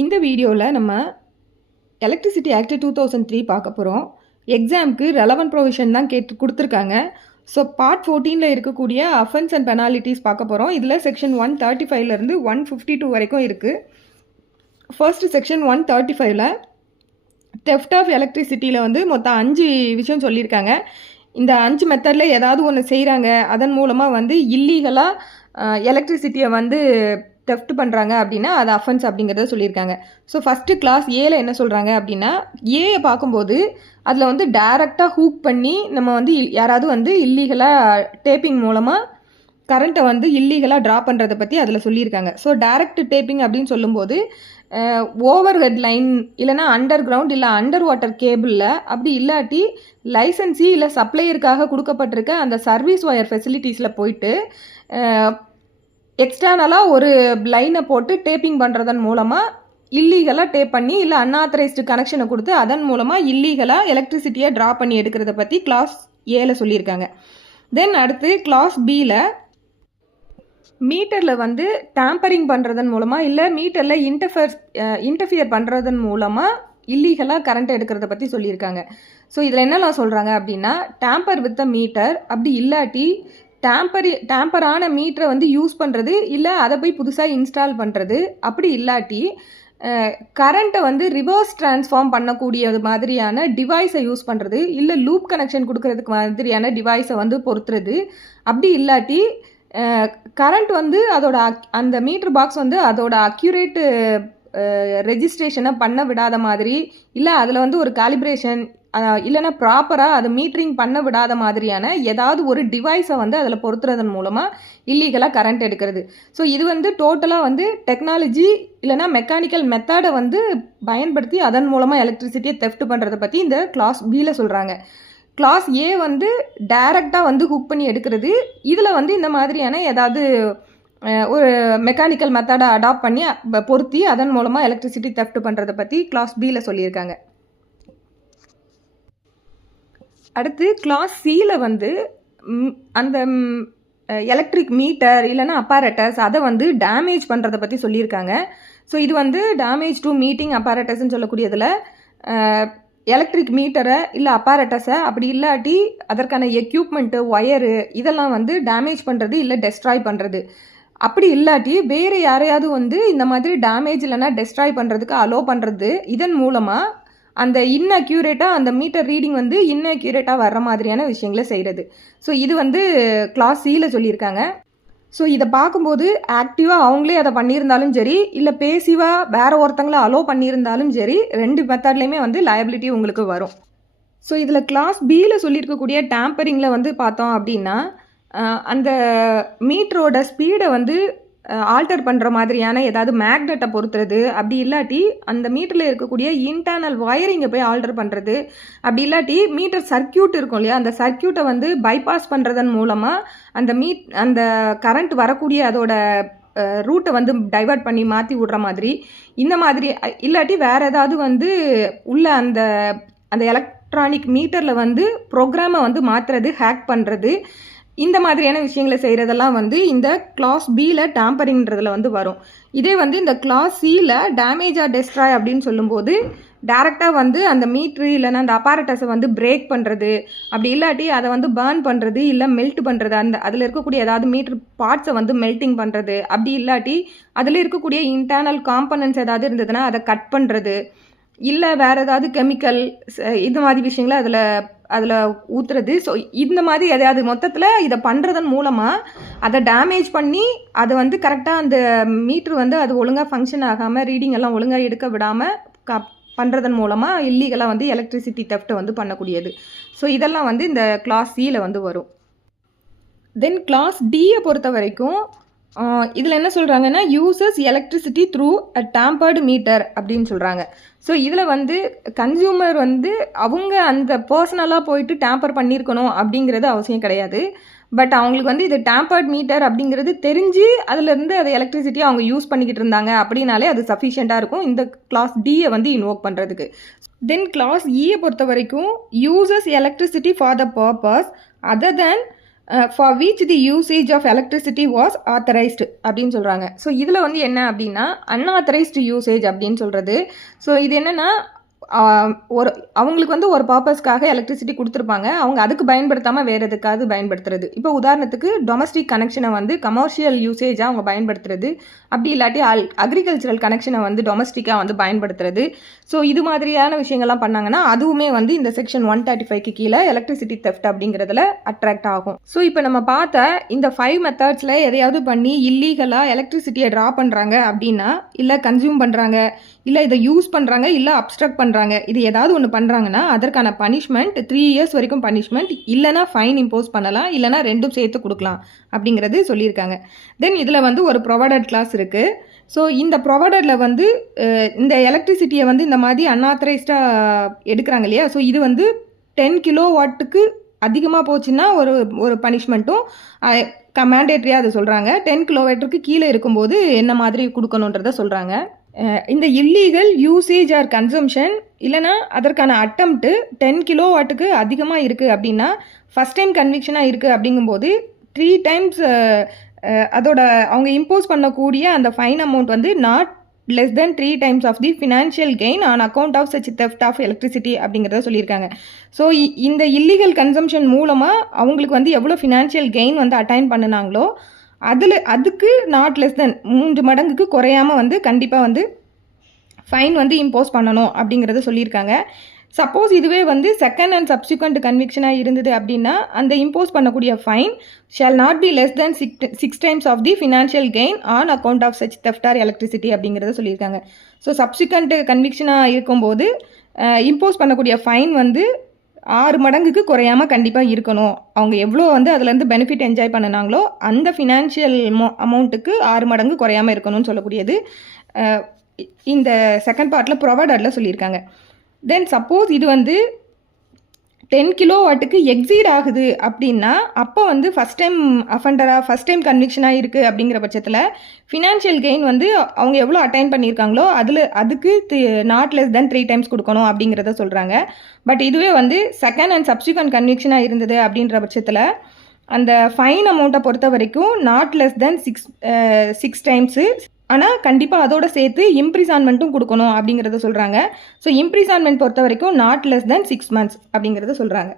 இந்த வீடியோவில் நம்ம எலக்ட்ரிசிட்டி ஆக்ட் 2003 பார்க்க போகிறோம். எக்ஸாமுக்கு ரெலவெண்ட் ப்ரொவிஷன் தான் கொடுத்துருக்காங்க. ஸோ பார்ட் 14ல் இருக்கக்கூடிய அஃபென்ஸ் அண்ட் பெனாலிட்டிஸ் பார்க்க போகிறோம். இதில் செக்ஷன் 135லேருந்து 152 வரைக்கும் இருக்குது. ஃபர்ஸ்ட் செக்ஷன் 135ல் தெஃப்ட் ஆஃப் எலக்ட்ரிசிட்டியில் வந்து மொத்தம் 5 விஷயம் சொல்லியிருக்காங்க. இந்த 5 மெத்தடில் ஏதாவது ஒன்று செய்கிறாங்க, அதன் மூலமாக வந்து இல்லீகலாக எலக்ட்ரிசிட்டியை வந்து தெஃப்ட் பண்ணுறாங்க அப்படின்னா அது அஃபென்ஸ் அப்படிங்கிறத சொல்லியிருக்காங்க. ஸோ ஃபஸ்ட்டு கிளாஸ் ஏல என்ன சொல்கிறாங்க அப்படின்னா, ஏயை பார்க்கும்போது அதில் வந்து டைரெக்டாக ஹூக் பண்ணி நம்ம வந்து யாராவது வந்து இல்லீகலாக டேப்பிங் மூலமாக கரண்ட்டை வந்து இல்லீகலாக ட்ரா பண்ணுறதை பற்றி அதில் சொல்லியிருக்காங்க. ஸோ டைரக்ட் டேப்பிங் அப்படின்னு சொல்லும்போது ஓவர் ஹெட் லைன் இல்லைனா அண்டர் கிரவுண்ட் இல்லை அண்டர் வாட்டர் கேபிளில், அப்படி இல்லாட்டி லைசன்ஸி இல்லை சப்ளையருக்காக கொடுக்கப்பட்டிருக்க அந்த சர்வீஸ் ஒயர் ஃபெசிலிட்டிஸில் போயிட்டு எக்ஸ்டர்னலாக ஒரு லைனை போட்டு டேப்பிங் பண்ணுறதன் மூலமாக இல்லீகலாக டேப் பண்ணி இல்லை அன்ஆத்தரைஸ்டு கனெக்ஷனை கொடுத்து அதன் மூலமாக இல்லீகலாக எலக்ட்ரிசிட்டியை ட்ரா பண்ணி எடுக்கிறத பற்றி கிளாஸ் ஏல சொல்லியிருக்காங்க. தென் அடுத்து கிளாஸ் பியில் மீட்டரில் வந்து டேம்பரிங் பண்ணுறதன் மூலமாக இல்லை மீட்டரில் இன்டர்ஃபியர் பண்ணுறதன் மூலமாக இல்லீகலாக கரண்ட் எடுக்கிறத பற்றி சொல்லியிருக்காங்க. ஸோ இதில் என்னெல்லாம் சொல்கிறாங்க அப்படின்னா, டேம்பர் வித் மீட்டர், அப்படி இல்லாட்டி டேம்பரான மீட்டரை வந்து யூஸ் பண்ணுறது இல்லை அதை போய் புதுசாக இன்ஸ்டால் பண்ணுறது, அப்படி இல்லாட்டி கரண்ட்டை வந்து ரிவர்ஸ் ட்ரான்ஸ்ஃபார்ம் பண்ணக்கூடியது மாதிரியான டிவைஸை யூஸ் பண்ணுறது, இல்லை லூப் கனெக்ஷன் கொடுக்கறதுக்கு மாதிரியான டிவைஸை வந்து பொறுத்துறது, அப்படி இல்லாட்டி கரண்ட் வந்து அதோட அந்த மீட்டர் பாக்ஸ் வந்து அதோட அக்யூரேட்டு ரெஜிஸ்ட்ரேஷனை பண்ண விடாத மாதிரி, இல்லை அதில் வந்து ஒரு காலிப்ரேஷன் இல்லைனா ப்ராப்பராக அது மீட்டரிங் பண்ண விடாத மாதிரியான ஏதாவது ஒரு டிவைஸை வந்து அதில் பொறுத்துறதன் மூலமாக இல்லீகலாக கரண்ட் எடுக்கிறது. ஸோ இது வந்து டோட்டலாக வந்து டெக்னாலஜி இல்லைனா மெக்கானிக்கல் மெத்தடை வந்து பயன்படுத்தி அதன் மூலமாக எலக்ட்ரிசிட்டியை தெஃப்ட் பண்ணுறதை பற்றி இந்த கிளாஸ் பியில் சொல்கிறாங்க. கிளாஸ் ஏ வந்து டைரெக்டாக வந்து ஹுக் பண்ணி எடுக்கிறது. இதில் வந்து இந்த மாதிரியான ஏதாவது ஒரு மெக்கானிக்கல் மெத்தடை அடாப்ட் பண்ணி பொருத்தி அதன் மூலமாக எலக்ட்ரிசிட்டி தெஃப்ட் பண்ணுறதை பற்றி கிளாஸ் பியில் சொல்லியிருக்காங்க. அடுத்து கிளாஸ் சியில் வந்து அந்த எலக்ட்ரிக் மீட்டர் இல்லைனா அப்பாரட்டஸ் அதை வந்து டேமேஜ் பண்ணுறதை பற்றி சொல்லியிருக்காங்க. ஸோ இது வந்து டேமேஜ் டு மீட்டிங் அப்பாரட்டஸ்ன்னு சொல்லக்கூடியதில் எலக்ட்ரிக் மீட்டரை இல்லை அப்பாரட்டஸை, அப்படி இல்லாட்டி அதற்கான எக்யூப்மெண்ட்டு ஒயரு இதெல்லாம் வந்து டேமேஜ் பண்ணுறது இல்லை டெஸ்ட்ராய் பண்ணுறது, அப்படி இல்லாட்டி வேறு யாரையாவது வந்து இந்த மாதிரி டேமேஜ் இல்லைனா டெஸ்ட்ராய் பண்ணுறதுக்கு அலோ பண்ணுறது, இதன் மூலமாக அந்த இன்அக்யூரேட்டாக அந்த மீட்டர் ரீடிங் வந்து இன்அக்யூரேட்டாக வர்ற மாதிரியான விஷயங்களை செய்கிறது. ஸோ இது வந்து கிளாஸ் சியில் சொல்லியிருக்காங்க. ஸோ இதை பார்க்கும்போது ஆக்டிவாக அவங்களே அதை பண்ணியிருந்தாலும் சரி, இல்லை பேசிவாக வேறு ஒருத்தங்களை அலோ பண்ணியிருந்தாலும் சரி, 2 மெத்தட்லேயுமே வந்து லயபிலிட்டி உங்களுக்கு வரும். ஸோ இதில் கிளாஸ் பியில் சொல்லியிருக்கக்கூடிய டேம்பரிங்கில் வந்து பார்த்தோம் அப்படின்னா, அந்த மீட்டரோட ஸ்பீடை வந்து ஆல்டர் பண்ணுற மாதிரியான ஏதாவது மேக்னெட்டை பொறுத்துறது, அப்படி இல்லாட்டி அந்த மீட்டரில் இருக்கக்கூடிய இன்டர்னல் ஒயரிங்கை போய் ஆல்டர் பண்ணுறது, அப்படி இல்லாட்டி மீட்டர் சர்க்கியூட் இருக்கும் இல்லையா, அந்த சர்க்கியூட்டை வந்து பைபாஸ் பண்ணுறதன் மூலமாக அந்த கரண்ட் வரக்கூடிய அதோட ரூட்டை வந்து டைவர்ட் பண்ணி மாற்றி விடுற மாதிரி, இந்த மாதிரி இல்லாட்டி வேறு ஏதாவது வந்து உள்ள அந்த எலக்ட்ரானிக் மீட்டரில் வந்து ப்ரோக்ராமை வந்து மாற்றுறது, ஹேக் பண்ணுறது, இந்த மாதிரியான விஷயங்களை செய்கிறதெல்லாம் வந்து இந்த கிளாஸ் பியில் டேம்பரிங்கிறதுல வந்து வரும். இதே வந்து இந்த கிளாஸ் சியில் டேமேஜ் ஆர் டெஸ்ட்ராய் அப்படின்னு சொல்லும்போது டேரெக்டாக வந்து அந்த மீட்ரு இல்லைன்னா அந்த அப்பாரட்டஸை வந்து பிரேக் பண்ணுறது, அப்படி இல்லாட்டி அதை வந்து பேர்ன் பண்ணுறது இல்லை மெல்ட் பண்ணுறது, அதில் இருக்கக்கூடிய ஏதாவது மீட்ரு பார்ட்ஸை வந்து மெல்ட்டிங் பண்ணுறது, அப்படி இல்லாட்டி அதில் இருக்கக்கூடிய இன்டர்னல் காம்பனன்ட்ஸ் ஏதாவது இருந்ததுன்னா அதை கட் பண்ணுறது, இல்லை வேறு ஏதாவது கெமிக்கல் இது மாதிரி விஷயங்களை அதில் ஊற்றுறது. ஸோ இந்த மாதிரி எதையாவது மொத்தத்தில் இதை பண்ணுறதன் மூலமாக அதை டேமேஜ் பண்ணி அதை வந்து கரெக்டாக அந்த மீட்ரு வந்து அது ஒழுங்காக ஃபங்க்ஷன் ஆகாமல் ரீடிங் எல்லாம் ஒழுங்காக எடுக்க விடாமல் பண்ணுறதன் மூலமாக இல்லீகலாக வந்து எலக்ட்ரிசிட்டி தெஃப்ட்டை வந்து பண்ணக்கூடியது. ஸோ இதெல்லாம் வந்து இந்த கிளாஸ் சியில் வந்து வரும். தென் கிளாஸ் டியை பொறுத்த வரைக்கும் இதில் என்ன சொல்கிறாங்கன்னா, uses electricity through a tampered meter அப்படின்னு சொல்கிறாங்க. ஸோ இதில் வந்து கன்சியூமர் வந்து அவங்க அந்த பர்சனலாக போயிட்டு டேம்பர் பண்ணியிருக்கணும் அப்படிங்கிறது அவசியம் கிடையாது. பட் அவங்களுக்கு வந்து இது டேம்பர்ட் மீட்டர் அப்படிங்கிறது தெரிஞ்சு அதிலேருந்து அதை எலக்ட்ரிசிட்டியை அவங்க யூஸ் பண்ணிக்கிட்டு இருந்தாங்க அப்படின்னாலே அது சஃபிஷியண்ட்டாக இருக்கும் இந்த கிளாஸ் டியை வந்து இன்வோக் பண்ணுறதுக்கு. தென் கிளாஸ் இயை பொறுத்த வரைக்கும் uses electricity for the purpose other than for which the usage of electricity was authorised அப்படின்னு சொல்கிறாங்க. ஸோ இதில் வந்து என்ன அப்படின்னா அன்ஆத்தரைஸ்டு யூசேஜ் அப்படின்னு சொல்கிறது. ஸோ இது என்னென்னா ஒரு அவங்களுக்கு வந்து ஒரு பர்பஸ்க்காக எலக்ட்ரிசிட்டி கொடுத்துருப்பாங்க, அவங்க அதுக்கு பயன்படுத்தாமல் வேறு எதுக்காவது பயன்படுத்துறது. இப்போ உதாரணத்துக்கு டொமஸ்டிக் கனெக்ஷனை வந்து கமர்ஷியல் யூசேஜாக அவங்க பயன்படுத்துறது, அப்படி இல்லாட்டி அக்ரிகல்ச்சரல் கனெக்ஷனை வந்து டொமஸ்டிக்காக வந்து பயன்படுத்துறது. ஸோ இது மாதிரியான விஷயங்கள்லாம் பண்ணாங்கன்னா அதுவுமே வந்து இந்த செக்ஷன் 135க்கு கீழே எலக்ட்ரிசிட்டி தெஃப்ட் அப்படிங்கிறதுல அட்ராக்ட் ஆகும். ஸோ இப்போ நம்ம பார்த்த இந்த 5 மெத்தட்ஸில் எதையாவது பண்ணி இல்லீகலாக எலக்ட்ரிசிட்டியை ட்ரா பண்ணுறாங்க அப்படின்னா, இல்லை கன்சியூம் பண்ணுறாங்க, இல்லை இதை யூஸ் பண்ணுறாங்க, இல்லை அப்ஸ்ட்ரக்ட் பண்ணுறாங்க, இது ஏதாவது ஒன்று பண்ணுறாங்கன்னா அதற்கான பனிஷ்மெண்ட் 3 இயர்ஸ் வரைக்கும் பனிஷ்மெண்ட், இல்லைனா ஃபைன் இம்போஸ் பண்ணலாம், இல்லைனா ரெண்டும் சேர்த்து கொடுக்கலாம் அப்படிங்கிறது சொல்லியிருக்காங்க. தென் இதில் வந்து ஒரு ப்ரொவைடட் கிளாஸ் இருக்குது. ஸோ இந்த ப்ரொவைடரில் வந்து இந்த எலக்ட்ரிசிட்டியை வந்து இந்த மாதிரி அன்ஆத்தரைஸ்டாக எடுக்கிறாங்க இல்லையா, ஸோ இது வந்து 10 கிலோவாட்டுக்கு அதிகமாக போச்சுன்னா ஒரு பனிஷ்மெண்ட்டும் மேண்டேட்ரியாக அதை சொல்கிறாங்க. 10 கிலோவாட்டுக்கு கீழே இருக்கும்போது என்ன மாதிரி கொடுக்கணுன்றதை சொல்கிறாங்க. இந்த இல்லீகல் யூசேஜ் ஆர் கன்சம்ஷன் இல்லைனா அதற்கான அட்டம்ப்ட்டு 10 கிலோவாட்டுக்கு அதிகமாக இருக்குது அப்படின்னா, ஃபஸ்ட் டைம் கன்விக்ஷனாக இருக்குது அப்படிங்கும்போது 3 டைம்ஸ் அதோட அவங்க இம்போஸ் பண்ணக்கூடிய அந்த ஃபைன் அமௌண்ட் வந்து not less than 3 times of the financial gain on account of such theft of electricity அப்படிங்கிறத சொல்லியிருக்காங்க. ஸோ இந்த இல்லீகல் கன்சம்ஷன் மூலமாக அவங்களுக்கு வந்து எவ்வளோ ஃபினான்ஷியல் கெயின் வந்து அட்டைன் பண்ணினாங்களோ அதுக்கு நாட் லெஸ் தென் 3 மடங்குக்கு குறையாமல் வந்து கண்டிப்பாக வந்து ஃபைன் வந்து இம்போஸ் பண்ணணும் அப்படிங்கிறத சொல்லியிருக்காங்க. சப்போஸ் இதுவே வந்து செகண்ட் அண்ட் சப்சிக்வெண்ட் கன்விக்ஷனாக இருந்தது அப்படின்னா அந்த இம்போஸ் பண்ணக்கூடிய fine shall not be less than 6 times of the financial gain on account of such theft or electricity அப்படிங்கிறத சொல்லியிருக்காங்க. ஸோ சப்சிக்வெண்ட் கன்விக்ஷனாக இருக்கும்போது இம்போஸ் பண்ணக்கூடிய ஃபைன் வந்து 6 மடங்குக்கு குறையாமல் கண்டிப்பாக இருக்கணும். அவங்க எவ்வளோ வந்து அதுலேருந்து பெனிஃபிட் என்ஜாய் பண்ணினாங்களோ அந்த ஃபினான்ஷியல் அமௌண்ட்டுக்கு 6 மடங்கு குறையாமல் இருக்கணும்னு சொல்லக்கூடியது இந்த செகண்ட் பார்ட்டில் ப்ரொவைடரில் சொல்லியிருக்காங்க. தென் சப்போஸ் இது வந்து 10 கிலோவாட்டுக்கு எக்ஸீட் ஆகுது அப்படின்னா அப்போ வந்து ஃபஸ்ட் டைம் அஃபண்டராக ஃபஸ்ட் டைம் கன்விக்ஷனாக இருக்குது அப்படிங்கிற பட்சத்தில் ஃபினான்ஷியல் கெயின் வந்து அவங்க எவ்வளோ அட்டைன் பண்ணியிருக்காங்களோ அதுக்கு நாட் லெஸ் தென் 3 டைம்ஸ் கொடுக்கணும் அப்படிங்கிறத சொல்கிறாங்க. பட் இதுவே வந்து செகண்ட் அண்ட் சப்சிக்வெண்ட் கன்விக்ஷனாக இருந்தது அப்படின்ற பட்சத்தில் அந்த ஃபைன் அமௌண்ட்டை பொறுத்த வரைக்கும் நாட் லெஸ் தென் 6 டைம்ஸு, ஆனால் கண்டிப்பாக அதோட சேர்த்து இம்ப்ரிசான்மெண்ட்டும் கொடுக்கணும் அப்படிங்கிறத சொல்கிறாங்க. ஸோ இம்ப்ரிசான்மெண்ட் பொறுத்த வரைக்கும் நாட் லெஸ் தென் 6 months அப்படிங்கிறத சொல்கிறாங்க.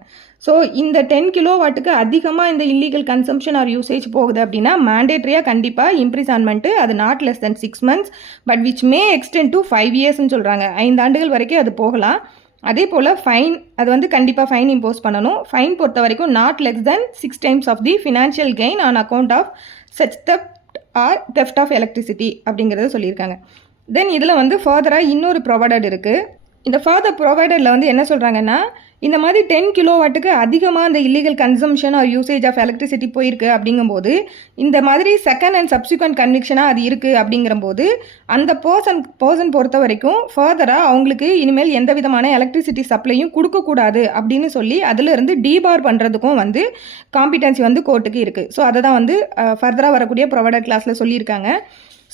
ஸோ இந்த 10 கிலோவாட்டுக்கு அதிகமாக இந்த இல்லீகல் கன்சம்ஷன் ஆர் யூசேஜ் போகுது அப்படின்னா மேண்டேட்ரியாக கண்டிப்பாக இம்ப்ரிசான்மெண்ட்டு அது not less than 6 months but which may extend to 5 yearsன்னு சொல்கிறாங்க. 5 ஆண்டுகள் வரைக்கும் அது போகலாம். அதே போல் ஃபைன் அது வந்து கண்டிப்பாக ஃபைன் இம்போஸ் பண்ணணும். ஃபைன் பொறுத்த வரைக்கும் not less than 6 times of the financial gain on account of such or theft of electricity அப்படிங்கிறத சொல்லியிருக்காங்க. தென் இதில் வந்து ஃபர்தராக இன்னொரு ப்ரொவைடட் இருக்குது. இந்த ஃபர்தர் ப்ரொவைடரில் வந்து என்ன சொல்கிறாங்கன்னா, இந்த மாதிரி 10 கிலோவாட்டுக்கு அதிகமாக அந்த illegal consumption or usage of electricity போயிருக்கு அப்படிங்கும்போது இந்த மாதிரி செகண்ட் அண்ட் சப்சிக்வெண்ட் கன்விக்ஷனாக அது இருக்குது அப்படிங்கிறம்போது அந்த பர்சன் பொறுத்த வரைக்கும் ஃபர்தராக அவங்களுக்கு இனிமேல் எந்த விதமான எலக்ட்ரிசிட்டி சப்ளையும் கொடுக்கக்கூடாது அப்படின்னு சொல்லி அதிலிருந்து டீபார் பண்ணுறதுக்கும் வந்து காம்பிடன்சி வந்து கோர்ட்டுக்கு இருக்குது. ஸோ அதை தான் வந்து ஃபர்தராக வரக்கூடிய ப்ரொவைடர் கிளாஸில் சொல்லியிருக்காங்க.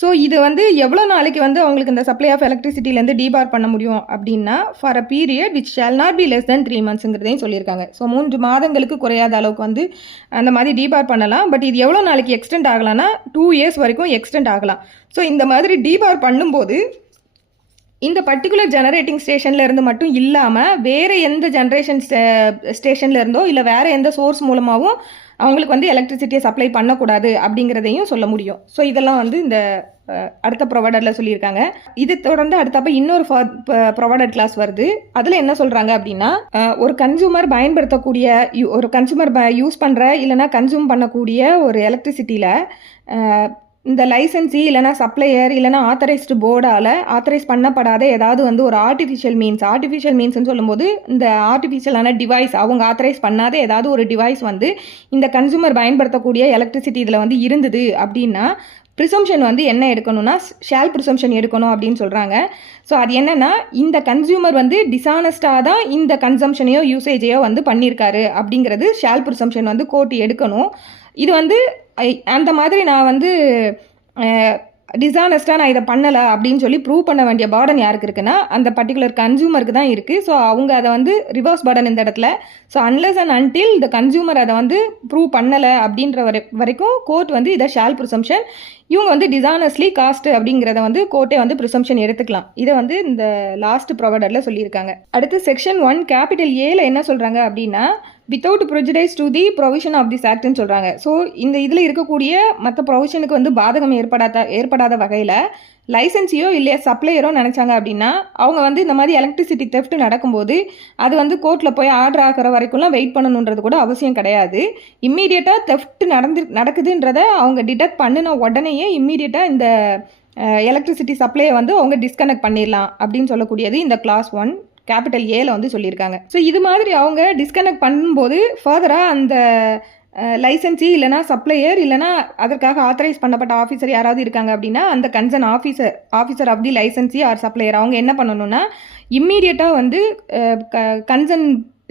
ஸோ இது வந்து எவ்வளோ நாளைக்கு வந்து அவங்களுக்கு இந்த சப்ளை ஆஃப் எலக்ட்ரிசிட்டிலேருந்து டீபார் பண்ண முடியும் அப்படின்னா for a period which shawl not be less than 3 monthsங்கிறதையும் சொல்லியிருக்காங்க. ஸோ 3 மாதங்களுக்கு குறையாத அளவுக்கு வந்து அந்த மாதிரி டீபார் பண்ணலாம். பட் இது எவ்வளோ நாளைக்கு எக்ஸ்டெண்ட் ஆகலாம்னா 2 years வரைக்கும் எக்ஸ்டெண்ட் ஆகலாம். ஸோ இந்த மாதிரி டீபார் பண்ணும்போது இந்த பர்டிகுலர் ஜெனரேட்டிங் ஸ்டேஷனில் இருந்து மட்டும் இல்லாமல் வேறு எந்த ஜென்ரேஷன் ஸ்டேஷனில் இருந்தோ இல்லை வேறு எந்த சோர்ஸ் மூலமாகவும் அவங்களுக்கு வந்து எலக்ட்ரிசிட்டியை சப்ளை பண்ணக்கூடாது அப்படிங்கிறதையும் சொல்ல முடியும். ஸோ இதெல்லாம் வந்து இந்த அடுத்த ப்ரொவைடரில் சொல்லியிருக்காங்க. இது தொடர்ந்து அடுத்தப்போ இன்னொரு ப்ரொவைடர் கிளாஸ் வருது. அதில் என்ன சொல்கிறாங்க அப்படின்னா, ஒரு கன்சூமர் பயன்படுத்தக்கூடிய ஒரு கன்சூமர் யூஸ் பண்ணுற இல்லைனா கன்சூம் பண்ணக்கூடிய ஒரு எலக்ட்ரிசிட்டியில் இந்த லைசன்சி இல்லைனா சப்ளையர் இல்லைனா ஆத்தரைஸ்டு போர்டால் ஆத்தரைஸ் பண்ணப்படாத ஏதாவது வந்து ஒரு ஆர்டிஃபிஷியல் மீன்ஸ்னு சொல்லும்போது இந்த ஆர்டிஃபிஷியலான டிவைஸ் அவங்க ஆத்தரைஸ் பண்ணாத ஏதாவது ஒரு டிவைஸ் வந்து இந்த கன்சூமர் பயன்படுத்தக்கூடிய எலக்ட்ரிசிட்டி இதில் வந்து இருந்தது அப்படின்னா ப்ரிசம்ஷன் வந்து என்ன எடுக்கணும்னா ஷால் ப்ரிசம்ஷன் எடுக்கணும் அப்படின்னு சொல்கிறாங்க. ஸோ அது என்னென்னா இந்த கன்சியூமர் வந்து டிஸானஸ்டாக தான் இந்த கன்சம்ஷனையோ யூசேஜையோ வந்து பண்ணியிருக்காரு அப்படிங்கிறது ஷால் ப்ரிசம்ஷன் வந்து கோர்ட் எடுக்கணும். இது வந்து அந்த மாதிரி நான் வந்து டிஸானஸ்ட்டாக நான் இதை பண்ணலை அப்படின்னு சொல்லி ப்ரூவ் பண்ண வேண்டிய பர்டன் யாருக்கு இருக்குன்னா அந்த பர்டிகுலர் கன்சூமருக்கு தான் இருக்குது. ஸோ அவங்க அதை வந்து ரிவர்ஸ் பர்டன் இந்த இடத்துல. ஸோ அன்லெஸ் அண்ட் அன்டில் இந்த கன்சூமர் அதை வந்து ப்ரூவ் பண்ணலை அப்படின்ற வரைக்கும் கோர்ட் வந்து இதை ஷால் ப்ரிசம்ஷன், இவங்க வந்து டிஸானஸ்ட்லி காஸ்ட் அப்படிங்கிறத வந்து கோர்ட்டே வந்து ப்ரிசம்ஷன் எடுத்துக்கலாம். இதை வந்து இந்த லாஸ்ட் ப்ரொவைடரில் சொல்லியிருக்காங்க. அடுத்து செக்ஷன் 1 கேபிட்டல் ஏல என்ன சொல்கிறாங்க அப்படின்னா without prejudice to the provision of this ஆக்ட்னு சொல்கிறாங்க. ஸோ இந்த இதில் இருக்கக்கூடிய மற்ற ப்ரொவிஷனுக்கு வந்து பாதகம் ஏற்படாத வகையில் லைசன்ஸையோ இல்லையா சப்ளையரோ நினச்சாங்க அப்படின்னா அவங்க வந்து இந்த மாதிரி எலக்ட்ரிசிட்டி தெஃப்ட் நடக்கும்போது அது வந்து கோர்ட்டில் போய் ஆர்டர் ஆகிற வரைக்கும்லாம் வெயிட் பண்ணணுன்றது கூட அவசியம் கிடையாது. இம்மீடியட்டாக தெஃப்ட் நடக்குதுன்றதை அவங்க டிடெக்ட் பண்ணின உடனேயே இம்மீடியட்டாக இந்த எலக்ட்ரிசிட்டி சப்ளையை வந்து அவங்க டிஸ்கனெக்ட் பண்ணிடலாம் அப்படின்னு சொல்லக்கூடியது இந்த கிளாஸ் 1 கேபிட்டல் ஏல வந்து சொல்லியிருக்காங்க. ஸோ இது மாதிரி அவங்க டிஸ்கனெக்ட் பண்ணும்போது ஃபர்தராக அந்த லைசன்ஸி இல்லைனா சப்ளையர் இல்லைனா அதற்காக ஆத்தரைஸ் பண்ணப்பட்ட ஆஃபீஸர் யாராவது இருக்காங்க அப்படின்னா அந்த concern officer of the licensee or supplier அவங்க என்ன பண்ணணும்னா இம்மீடியட்டாக வந்து கன்சர்ன்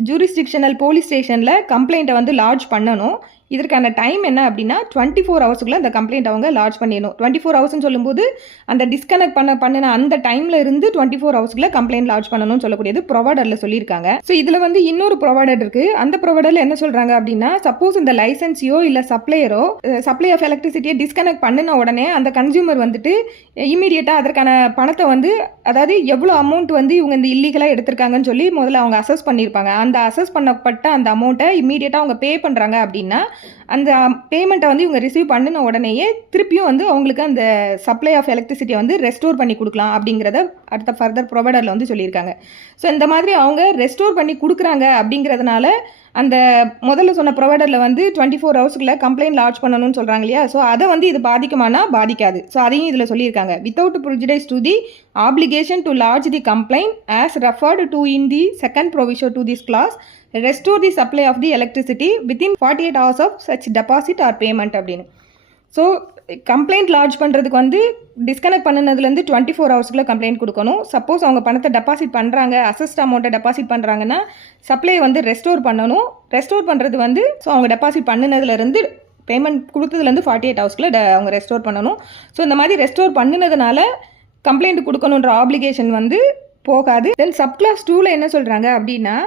ஜூரிஸ்டிக்ஷனல் போலீஸ் ஸ்டேஷனில் கம்ப்ளைண்ட்டை வந்து லாட்ஜ் பண்ணணும். இதற்கான டைம் என்ன அப்படின்னா 24 ஹவர்ஸுக்குள்ளே அந்த கம்ப்ளைண்ட் அவங்க லாட்ஜ் பண்ணிடணும். 24 ஹவர்ஸ்னு சொல்லும்போது அந்த டிஸ்கனெக்ட் பண்ணின அந்த டைமில் இருந்து 24 ஹவர்ஸ்க்குள்ளே கம்ப்ளைண்ட் லாட்ஜ் பண்ணணும்னு சொல்லக்கூடியது ப்ரொவைடரில் சொல்லியிருக்காங்க. ஸோ இதில் வந்து இன்னொரு ப்ரொவைடர் இருக்குது. அந்த ப்ரொவைடரில் என்ன சொல்கிறாங்க அப்படின்னா சப்போஸ் இந்த லைசன்ஸியோ இல்லை சப்ளையரோ சப்ளை ஆஃப் எலக்ட்ரிசிட்டியை டிஸ்கனெக்ட் பண்ணின உடனே அந்த கன்சியூமர் வந்துட்டு இமீடியட்டாக அதற்கான பணத்தை வந்து அதாவது எவ்வளோ அமௌண்ட் வந்து இவங்க இந்த இல்லீகலாக எடுத்திருக்காங்கன்னு சொல்லி முதல்ல அவங்க அசஸ் பண்ணியிருப்பாங்க. அந்த அசஸ் பண்ணப்பட்ட அந்த அமௌண்ட்டை இமீடியட்டாக அவங்க பே பண்ணுறாங்க அப்படின்னா அந்த பேமெண்ட்டை வந்து இவங்க ரிசீவ் பண்ணின உடனேயே திருப்பியும் வந்து அவங்களுக்கு அந்த சப்ளை ஆஃப் எலக்ட்ரிசிட்டியை வந்து ரெஸ்டோர் பண்ணி கொடுக்கலாம் அப்படிங்கிறத அடுத்த ஃபர்தர் ப்ரொவைடரில் வந்து சொல்லியிருக்காங்க. ஸோ இந்த மாதிரி அவங்க ரெஸ்டோர் பண்ணி கொடுக்குறாங்க அப்படிங்கிறதுனால அந்த முதல்ல சொன்ன ப்ரொவைடரில் வந்து 24 ஹவர்ஸ்க்குள்ளே கம்ப்ளைண்ட் லாட்ஜ் பண்ணணும்னு சொல்கிறாங்க இல்லையா. ஸோ அதை வந்து இது பாதிக்குமானா பாதிக்காது. ஸோ அதையும் இதில் சொல்லியிருக்காங்க. Without prejudice to the application to lodge the complaint as referred to in the second provision to this clause restore the supply of the electricity within 48 hours of such deposit or payment அப்படின்னு. So complaint lodge பண்ணுறதுக்கு வந்து disconnect பண்ணினதுலேருந்து 24 ஹவர்ஸ்க்குள்ளே complaint கொடுக்கணும். Suppose அவங்க பணத்தை deposit பண்ணுறாங்க, assessed அமௌண்ட்டை டெபாசிட் பண்ணுறாங்கன்னா சப்ளையை வந்து ரெஸ்டோர் பண்ணணும். ரெஸ்டோர் பண்ணுறது வந்து ஸோ அவங்க டெபாசிட் பண்ணினதுலேருந்து பேமெண்ட் கொடுத்ததுலேருந்து 48 ஹவர்ஸ்க்குள்ளே அவங்க ரெஸ்டோர் பண்ணணும். ஸோ இந்த மாதிரி ரெஸ்டோர் பண்ணினதுனால கம்ப்ளைண்ட் கொடுக்கணுன்ற ஆப்ளிகேஷன் வந்து போகாது. தென் சப்கிளாஸ் 2ல் என்ன சொல்கிறாங்க அப்படின்னா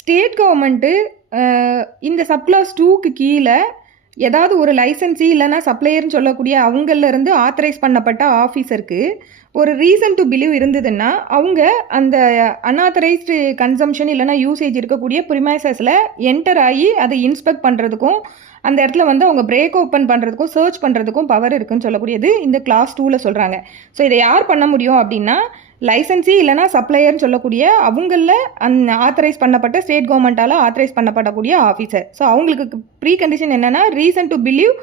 ஸ்டேட் கவர்மெண்ட்டு இந்த சப்கிளாஸ் 2க்கு கீழே ஏதாவது ஒரு லைசன்ஸி இல்லைனா சப்ளையர்னு சொல்லக்கூடிய அவங்களிருந்து ஆத்தரைஸ் பண்ணப்பட்ட ஆஃபீஸருக்கு ஒரு ரீசன் டு பிலீவ் இருந்ததுன்னா அவங்க அந்த அன்ஆத்தரைஸ்டு கன்சம்ஷன் இல்லைனா யூசேஜ் இருக்கக்கூடிய ப்ரிமைசஸில் என்டர் ஆகி அதை இன்ஸ்பெக்ட் பண்ணுறதுக்கும் அந்த இடத்துல வந்து அவங்க பிரேக் ஓப்பன் பண்ணுறதுக்கும் சர்ச் பண்ணுறதுக்கும் பவர் இருக்குன்னு சொல்லக்கூடியது இந்த கிளாஸ் 2ல் சொல்கிறாங்க. ஸோ இதை யார் பண்ண முடியும் அப்படின்னா லைசன்ஸி இல்லைனா சப்ளையர்னு சொல்லக்கூடிய அவங்களில் ஆத்தரைஸ் பண்ணப்பட்ட ஸ்டேட் கவர்மெண்ட்டால் ஆத்தரைஸ் பண்ணப்படக்கூடிய ஆஃபீஸர். ஸோ அவங்களுக்கு pre condition reason to believe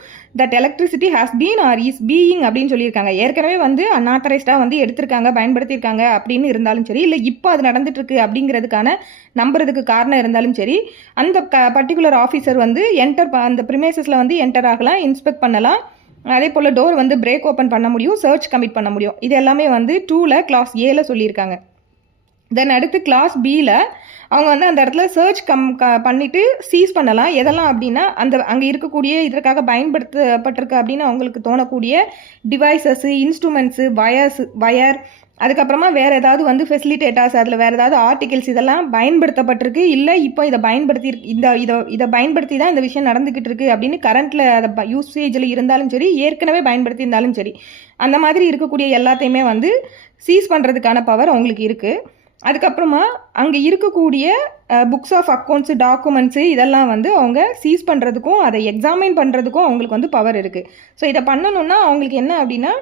that electricity has been or is being அப்படின்னு சொல்லியிருக்காங்க. ஏற்கனவே வந்து அன்ஆத்தரைஸ்டாக வந்து எடுத்திருக்காங்க, பயன்படுத்தியிருக்காங்க அப்படின்னு இருந்தாலும் சரி, இல்லை இப்போ அது நடந்துட்டுருக்கு அப்படிங்கிறதுக்கான நம்புறதுக்கு காரணம் இருந்தாலும் சரி, அந்த பர்டிகுலர் ஆஃபீஸர் வந்து அந்த ப்ரிமைசஸில் வந்து என்டர் ஆகலாம், இன்ஸ்பெக்ட் பண்ணலாம், அதே போல் டோர் வந்து பிரேக் ஓப்பன் பண்ண முடியும், சர்ச் கமிட் பண்ண முடியும். இது எல்லாமே வந்து 2ல் கிளாஸ் ஏல சொல்லியிருக்காங்க. தென் அடுத்து கிளாஸ் பியில் அவங்க வந்து அந்த இடத்துல சர்ச் பண்ணிவிட்டு சீஸ் பண்ணலாம். எதெல்லாம் அப்படின்னா அங்கே இருக்கக்கூடிய இதற்காக பயன்படுத்தப்பட்டிருக்கு அப்படின்னு அவங்களுக்கு தோணக்கூடிய டிவைசஸ்ஸு, இன்ஸ்ட்ருமெண்ட்ஸு, வயர், அதுக்கப்புறமா வேறு ஏதாவது வந்து ஃபெசிலிட்டேட்டர்ஸ், அதில் வேறு ஏதாவது ஆர்டிகல்ஸ் இதெல்லாம் பயன்படுத்தப்பட்டிருக்கு, இல்லை இப்போ இதை பயன்படுத்தி தான் இந்த விஷயம் நடந்துக்கிட்டு இருக்குது அப்படின்னு கரண்ட்டில் அதை யூசேஜில் இருந்தாலும் சரி, ஏற்கனவே பயன்படுத்தி இருந்தாலும் சரி, அந்த மாதிரி இருக்கக்கூடிய எல்லாத்தையுமே வந்து சீஸ் பண்ணுறதுக்கான பவர் அவங்களுக்கு இருக்குது. அதுக்கப்புறமா அங்கே இருக்கக்கூடிய புக்ஸ் ஆஃப் அக்கௌண்ட்ஸு, டாக்குமெண்ட்ஸு இதெல்லாம் வந்து அவங்க சீஸ் பண்ணுறதுக்கும் அதை எக்ஸாமைன் பண்ணுறதுக்கும் அவங்களுக்கு வந்து பவர் இருக்குது. ஸோ இதை பண்ணணுன்னா அவங்களுக்கு என்ன அப்படின்னா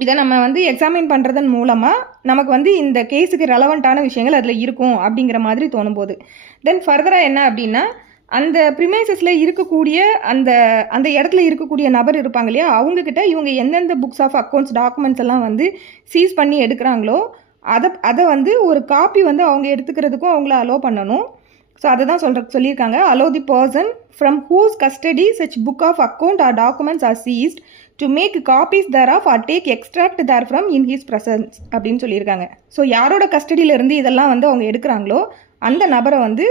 இதை நம்ம வந்து எக்ஸாமின் பண்ணுறதன் மூலமாக நமக்கு வந்து இந்த கேஸுக்கு ரெலவெண்ட்டான விஷயங்கள் அதில் இருக்கும் அப்படிங்கிற மாதிரி தோணும்போது தென் ஃபர்தராக என்ன அப்படின்னா அந்த ப்ரிமைசஸில் இருக்கக்கூடிய அந்த இடத்துல இருக்கக்கூடிய நபர் இருப்பாங்க இல்லையா, அவங்கக்கிட்ட இவங்க எந்தெந்த புக்ஸ் ஆஃப் அக்கௌண்ட்ஸ், டாக்குமெண்ட்ஸ் எல்லாம் வந்து சீஸ் பண்ணி எடுக்கிறாங்களோ அதை வந்து ஒரு காப்பி வந்து அவங்க எடுத்துக்கிறதுக்கும் அவங்கள அலோவ் பண்ணணும். ஸோ அதை தான் சொல்லியிருக்காங்க. Allow the person from whose custody such book of account or documents are seized to make copies thereof or take extract therefrom in his presence அப்படின்னு சொல்லியிருக்காங்க. ஸோ யாரோட கஸ்டடியிலேருந்து இதெல்லாம் வந்து அவங்க எடுக்கிறாங்களோ அந்த நபரை வந்து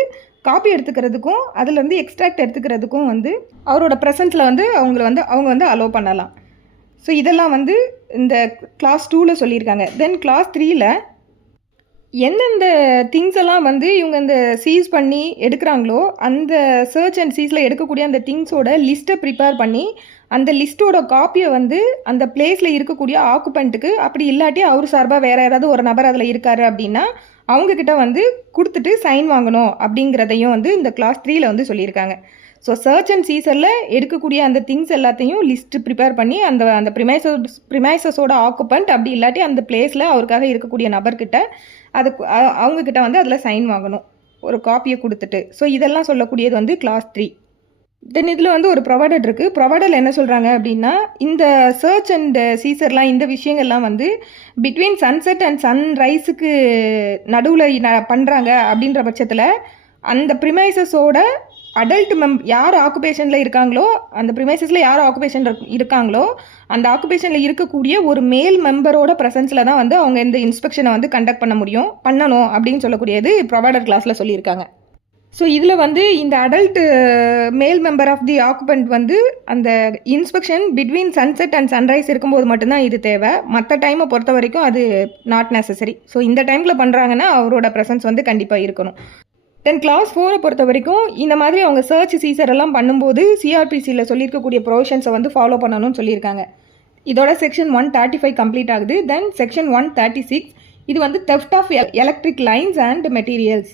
காப்பி எடுத்துக்கிறதுக்கும் அதுலேருந்து எக்ஸ்ட்ராக்ட் எடுத்துக்கிறதுக்கும் வந்து அவரோட ப்ரெசன்ஸில் வந்து அவங்க வந்து அலோவ் பண்ணலாம். ஸோ இதெல்லாம் வந்து இந்த கிளாஸ் 2ல் சொல்லியிருக்காங்க. தென் கிளாஸ் 3ல் எந்தெந்த திங்ஸ் எல்லாம் வந்து இவங்க இந்த சீஸ் பண்ணி எடுக்கிறாங்களோ அந்த சர்ச் அண்ட் சீஸில் எடுக்கக்கூடிய அந்த திங்ஸோட லிஸ்ட்டை ப்ரிப்பேர் பண்ணி அந்த லிஸ்ட்டோட காப்பியை வந்து அந்த பிளேஸில் இருக்கக்கூடிய ஆக்குபெண்ட்டுக்கு, அப்படி இல்லாட்டி அவர் சார்பாக வேறு யாராவது ஒரு நபர் அதில் இருக்காரு அப்படின்னா அவங்கக்கிட்ட வந்து கொடுத்துட்டு சைன் வாங்கணும் அப்படிங்கிறதையும் வந்து இந்த கிளாஸ் 3ல் வந்து சொல்லியிருக்காங்க. ஸோ சர்ச் அண்ட் சீசரில் எடுக்கக்கூடிய அந்த திங்ஸ் எல்லாத்தையும் லிஸ்ட்டு ப்ரிப்பேர் பண்ணி அந்த ப்ரிமைசஸோட ஆக்குபெண்ட், அப்படி இல்லாட்டி அந்த பிளேஸில் அவருக்காக இருக்கக்கூடிய நபர்கிட்ட அவங்கக்கிட்ட வந்து அதில் சைன் வாங்கணும் ஒரு காப்பியை கொடுத்துட்டு. ஸோ இதெல்லாம் சொல்லக்கூடியது வந்து கிளாஸ் 3. தென் இதில் வந்து ஒரு ப்ரொவைடர் இருக்குது. ப்ரொவைடரில் என்ன சொல்கிறாங்க அப்படின்னா, இந்த சர்ச் அண்ட் சீசர்லாம் இந்த விஷயங்கள்லாம் வந்து பிட்வீன் சன்செட் அண்ட் சன்ரைஸுக்கு நடுவில் பண்ணுறாங்க அப்படின்ற பட்சத்தில் அந்த ப்ரிமைசஸோட அடல்ட் யார் ஆக்குபேஷனில் இருக்காங்களோ, அந்த ப்ரிமைசஸில் யார் ஆக்குபேஷன் இருக்காங்களோ அந்த ஆக்குபேஷனில் இருக்கக்கூடிய ஒரு மேல் மெம்பரோட ப்ரெசன்ஸில் தான் வந்து அவங்க இந்த இன்ஸ்பெக்ஷனை வந்து கண்டக்ட் பண்ணணும் அப்படின்னு சொல்லக்கூடியது ப்ரொவைடர் கிளாஸில் சொல்லியிருக்காங்க. ஸோ இதில் வந்து இந்த அடல்ட் மேல் மெம்பர் ஆஃப் தி ஆக்குபெண்ட் வந்து அந்த inspection between sunset and sunrise இருக்கும்போது மட்டும்தான் இது தேவை. மற்ற டைமை பொறுத்த வரைக்கும் அது நாட் நெசசரி. ஸோ இந்த டைமில் பண்ணுறாங்கன்னா அவரோட ப்ரெசன்ஸ் வந்து கண்டிப்பாக இருக்கணும். தென் கிளாஸ் 4 பொறுத்த வரைக்கும் இந்த மாதிரி அவங்க சர்ச் சீசர் எல்லாம் பண்ணும்போது சிஆர்பிசியில் சொல்லியிருக்கக்கூடிய ப்ரொவிஷன்ஸை வந்து ஃபாலோ பண்ணணும்னு சொல்லியிருக்காங்க. இதோட செக்ஷன் 135 கம்ப்ளீட் ஆகுது. தென் செக்ஷன் 136 இது வந்து theft of electric lines and materials.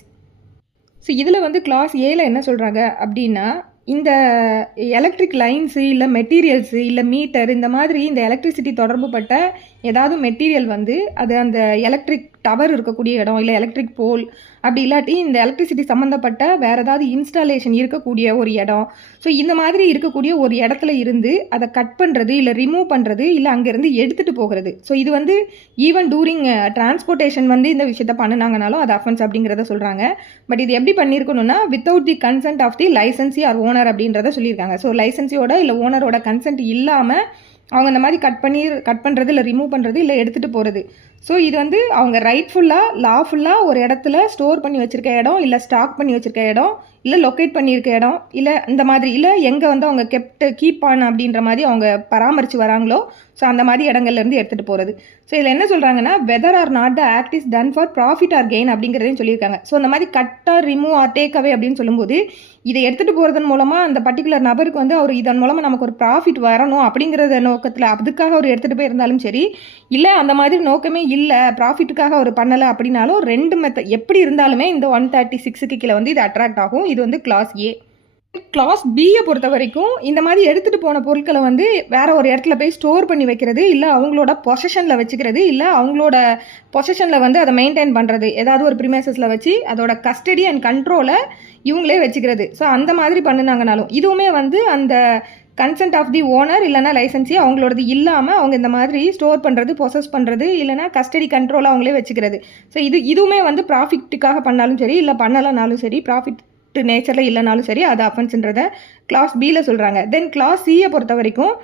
So இதில் வந்து கிளாஸ் 7ல் என்ன சொல்கிறாங்க அப்படின்னா, இந்த எலக்ட்ரிக் லைன்ஸு இல்லை மெட்டீரியல்ஸு இல்லை மீட்டர் இந்த மாதிரி இந்த எலக்ட்ரிசிட்டி தொடர்பு பட்ட ஏதாவது மெட்டீரியல் வந்து அது அந்த எலக்ட்ரிக் டவர் இருக்கக்கூடிய இடம், இல்லை எலக்ட்ரிக் போல், அப்படி இல்லாட்டி இந்த எலக்ட்ரிசிட்டி சம்மந்தப்பட்ட வேறு ஏதாவது இன்ஸ்டாலேஷன் இருக்கக்கூடிய ஒரு இடம், ஸோ இந்த மாதிரி இருக்கக்கூடிய ஒரு இடத்துல இருந்து அதை கட் பண்ணுறது இல்லை ரிமூவ் பண்ணுறது இல்லை அங்கேருந்து எடுத்துகிட்டு போகிறது. ஸோ இது வந்து ஈவன் டூரிங் டிரான்ஸ்போர்ட்டேஷன் வந்து இந்த விஷயத்த பண்ணினாங்கனாலும் அது அஃபென்ஸ் அப்படிங்கிறத சொல்கிறாங்க. பட் இது எப்படி பண்ணியிருக்கணும்னா without the consent of the licensee or owner அப்படின்றத சொல்லியிருக்காங்க. ஸோ லைசன்சியோட இல்லை ஓனரோட கன்சென்ட் இல்லாமல் அவங்க இந்த மாதிரி கட் பண்ணுறது இல்லை ரிமூவ் பண்ணுறது இல்லை எடுத்துகிட்டு போகிறது. ஸோ இது வந்து அவங்க ரைட்ஃபுல்லாக லாஃபுல்லாக ஒரு இடத்துல ஸ்டோர் பண்ணி வச்சுருக்க இடம், இல்லை ஸ்டாக் பண்ணி வச்சுருக்க இடம், இல்லை லொக்கேட் பண்ணியிருக்க இடம், இல்லை இந்த மாதிரி, இல்லை எங்கே வந்து அவங்க கீப் ஆன் அப்படின்ற மாதிரி அவங்க பராமரித்து வராங்களோ ஸோ அந்த மாதிரி இடங்கள்லேருந்து எடுத்துகிட்டு போகிறது. ஸோ இதில் என்ன சொல்கிறாங்கன்னா whether or not the act is done for profit or gain அப்படிங்கிறதையும் சொல்லியிருக்காங்க. ஸோ இந்த மாதிரி cut or remove or take away அப்படின்னு சொல்லும்போது இதை எடுத்துகிட்டு போகிறதன் மூலமாக அந்த பர்டிகுலர் நபருக்கு வந்து அவர் இதன் மூலமாக நமக்கு ஒரு ப்ராஃபிட் வரணும் அப்படிங்கிறத நோக்கத்தில் அதுக்காக அவர் எடுத்துகிட்டு போயிருந்தாலும் சரி, இல்லை அந்த மாதிரி நோக்கமே இல்லை ப்ராஃபிட்டுக்காக அவர் பண்ணலை அப்படின்னாலும், ரெண்டு எப்படி இருந்தாலுமே இந்த 136க்கு கீழே வந்து இது அட்ராக்ட் ஆகும். இது வந்து கிளாஸ் ஏ. கிளாஸ் பியை பொறுத்த வரைக்கும் இந்த மாதிரி எடுத்துகிட்டு போன பொருட்களை வந்து வேறு ஒரு இடத்துல போய் ஸ்டோர் பண்ணி வைக்கிறது, இல்லை அவங்களோட பொசஷனில் வச்சுக்கிறது, இல்லை அவங்களோட பொசஷனில் வந்து அதை மெயின்டைன் பண்ணுறது, ஏதாவது ஒரு ப்ரிமைசஸில் வச்சு அதோட கஸ்டடி அண்ட் கண்ட்ரோலை இவங்களே வச்சுக்கிறது. ஸோ அந்த மாதிரி பண்ணினாங்கனாலும் இதுவுமே வந்து அந்த கன்சென்ட் ஆஃப் தி ஓனர் இல்லைனா லைசன்ஸி அவங்களோடது இல்லாமல் அவங்க இந்த மாதிரி ஸ்டோர் பண்ணுறது, பொசஸ் பண்ணுறது, இல்லைனா கஸ்டடி கண்ட்ரோலை அவங்களே வச்சுக்கிறது. ஸோ இதுவுமே வந்து ப்ராஃபிட்டுக்காக பண்ணாலும் சரி, இல்லை பண்ணலைனாலும் சரி, ப்ராஃபிட் நேச்சரில் இல்லைனாலும் சரி, அது அஃபென்ஸ்ன்றதை கிளாஸ் பியில் சொல்கிறாங்க. தென் கிளாஸ் சியை பொறுத்த வரைக்கும்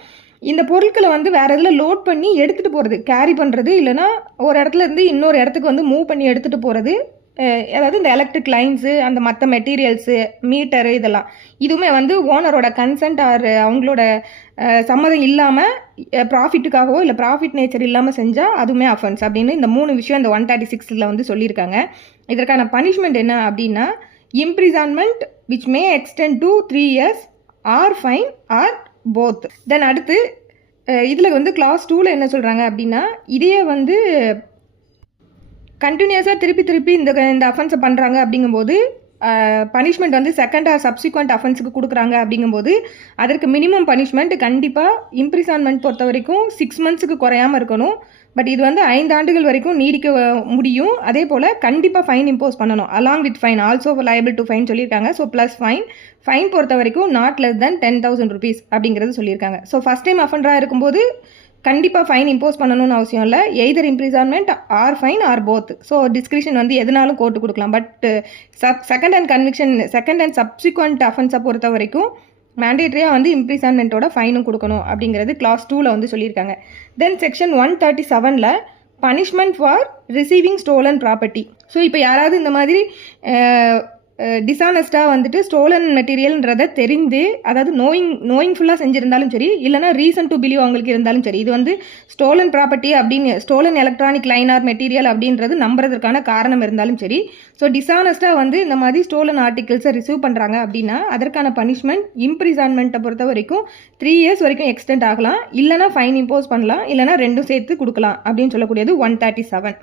இந்த பொருட்களை வந்து வேறு இதில் லோட் பண்ணி எடுத்துகிட்டு போகிறது, கேரி பண்ணுறது, இல்லைனா ஒரு இடத்துல இருந்து இன்னொரு இடத்துக்கு வந்து மூவ் பண்ணி எடுத்துகிட்டு போகிறது, அதாவது இந்த எலக்ட்ரிக் லைன்ஸு அந்த மற்ற மெட்டீரியல்ஸு மீட்டரு இதெல்லாம் இதுவுமே வந்து ஓனரோட கன்சென்ட் ஆர் அவங்களோட சம்மதம் இல்லாமல் ப்ராஃபிட்டுக்காகவோ இல்லை ப்ராஃபிட் நேச்சர் இல்லாமல் செஞ்சால் அதுவுமே அஃபென்ஸ் அப்படின்னு இந்த 3 விஷயம் இந்த 136ல் வந்து சொல்லியிருக்காங்க. இதற்கான பனிஷ்மெண்ட் என்ன அப்படின்னா imprisonment which may extend to 3 years or fine or both. தென் அடுத்து இதில் வந்து கிளாஸ் 2ல் என்ன சொல்கிறாங்க அப்படின்னா, இதையே வந்து கண்டினியூஸாக திருப்பி இந்த அஃபென்ஸை பண்ணுறாங்க அப்படிங்கும்போது பனிஷ்மெண்ட் வந்து செகண்ட் ஆர் சப்சிக்வெண்ட் அஃபென்ஸுக்கு கொடுக்குறாங்க அப்படிங்கும்போது அதற்கு மினிமம் பனிஷ்மெண்ட் கண்டிப்பாக இம்ப்ரிசான்மெண்ட் பொறுத்த வரைக்கும் 6 monthsக்கு குறையாமல் இருக்கணும். பட் இது வந்து 5 ஆண்டுகள் வரைக்கும் நீடிக்க முடியும். அதே போல் கண்டிப்பாக ஃபைன் இம்போஸ் பண்ணணும். Along with fine also liable to fine சொல்லியிருக்காங்க. ஸோ ப்ளஸ் ஃபைன் பொறுத்த வரைக்கும் நாட் லெஸ் தென் 10,000 rupees அப்படிங்கிறது சொல்லியிருக்காங்க. ஸோ ஃபஸ்ட் டைம் அஃபெண்டராக இருக்கும்போது கண்டிப்பாக ஃபைன் இம்போஸ் பண்ணணும்னு அவசியம் இல்லை. Either imprisonment or fine or both. So discretion வந்து எதுனாலும் கோர்ட்டு கொடுக்கலாம். பட் செகண்ட் அண்ட் சப்சிக்வெண்ட் அஃபென்ஸை பொறுத்த வரைக்கும் மேண்டேட்ரியாக வந்து இம்ப்ரிசான்மெண்ட்டோட ஃபைனும் கொடுக்கணும் அப்படிங்கிறது கிளாஸ் 2ல் வந்து சொல்லியிருக்காங்க. தென் செக்ஷன் 137ல் punishment for receiving stolen property. So இப்போ யாராவது இந்த மாதிரி டிஸானஸ்ட்டாக வந்துட்டு ஸ்டோலன் மெட்டீரியல்ன்றதை தெரிந்து, அதாவது நோயிங்ஃபுல்லாக செஞ்சுருந்தாலும் சரி, இல்லைனா ரீசன் டு பிலீவ் அவங்களுக்கு இருந்தாலும் சரி, இது வந்து ஸ்டோலன் ப்ராப்பர்ட்டி அப்படின்னு, stolen electronic line or material அப்படின்றது நம்புறதுக்கான காரணம் இருந்தாலும் சரி, ஸோ டிஸானஸ்ட்டாக வந்து இந்த மாதிரி ஸ்டோலன் ஆர்டிகிள்ஸை ரிசீவ் பண்ணுறாங்க அப்படின்னா அதற்கான பனிஷ்மெண்ட் இம்ப்ரிசன்மெண்ட்டை பொறுத்த வரைக்கும் 3 years வரைக்கும் எக்ஸ்டெண்ட் ஆகலாம், இல்லைனா ஃபைன் இம்போஸ் பண்ணலாம், இல்லைனா ரெண்டும் சேர்த்து கொடுக்கலாம் அப்படின்னு சொல்லக்கூடியது 137.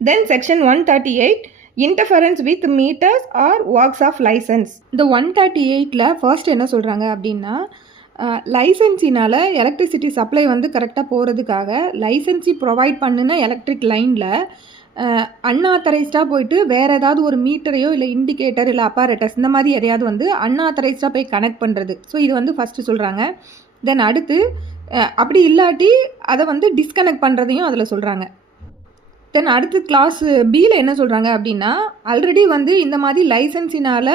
Then section 138 interference with meters or works of licence. இந்த 138ல் ஃபர்ஸ்ட் என்ன சொல்கிறாங்க அப்படின்னா, லைசன்ஸினால் எலக்ட்ரிசிட்டி சப்ளை வந்து கரெக்டாக போகிறதுக்காக லைசன்ஸி ப்ரொவைட் பண்ணின எலக்ட்ரிக் லைனில் அன்ஆத்தரைஸ்டாக போயிட்டு வேறு ஏதாவது ஒரு மீட்டரையோ இல்லை இண்டிகேட்டர் இல்லை அப்பாரட்டஸ் இந்த மாதிரி எதையாவது வந்து அன்ஆத்தரைஸ்டாக போய் கனெக்ட் பண்ணுறது. ஸோ இது வந்து ஃபஸ்ட்டு சொல்கிறாங்க. தென் அடுத்து அப்படி இல்லாட்டி அதை வந்து டிஸ்கனெக்ட் பண்ணுறதையும் அதில் சொல்கிறாங்க. தென் அடுத்து கிளாஸ் பியில் என்ன சொல்கிறாங்க அப்படின்னா, ஆல்ரெடி வந்து இந்த மாதிரி லைசன்ஸினால்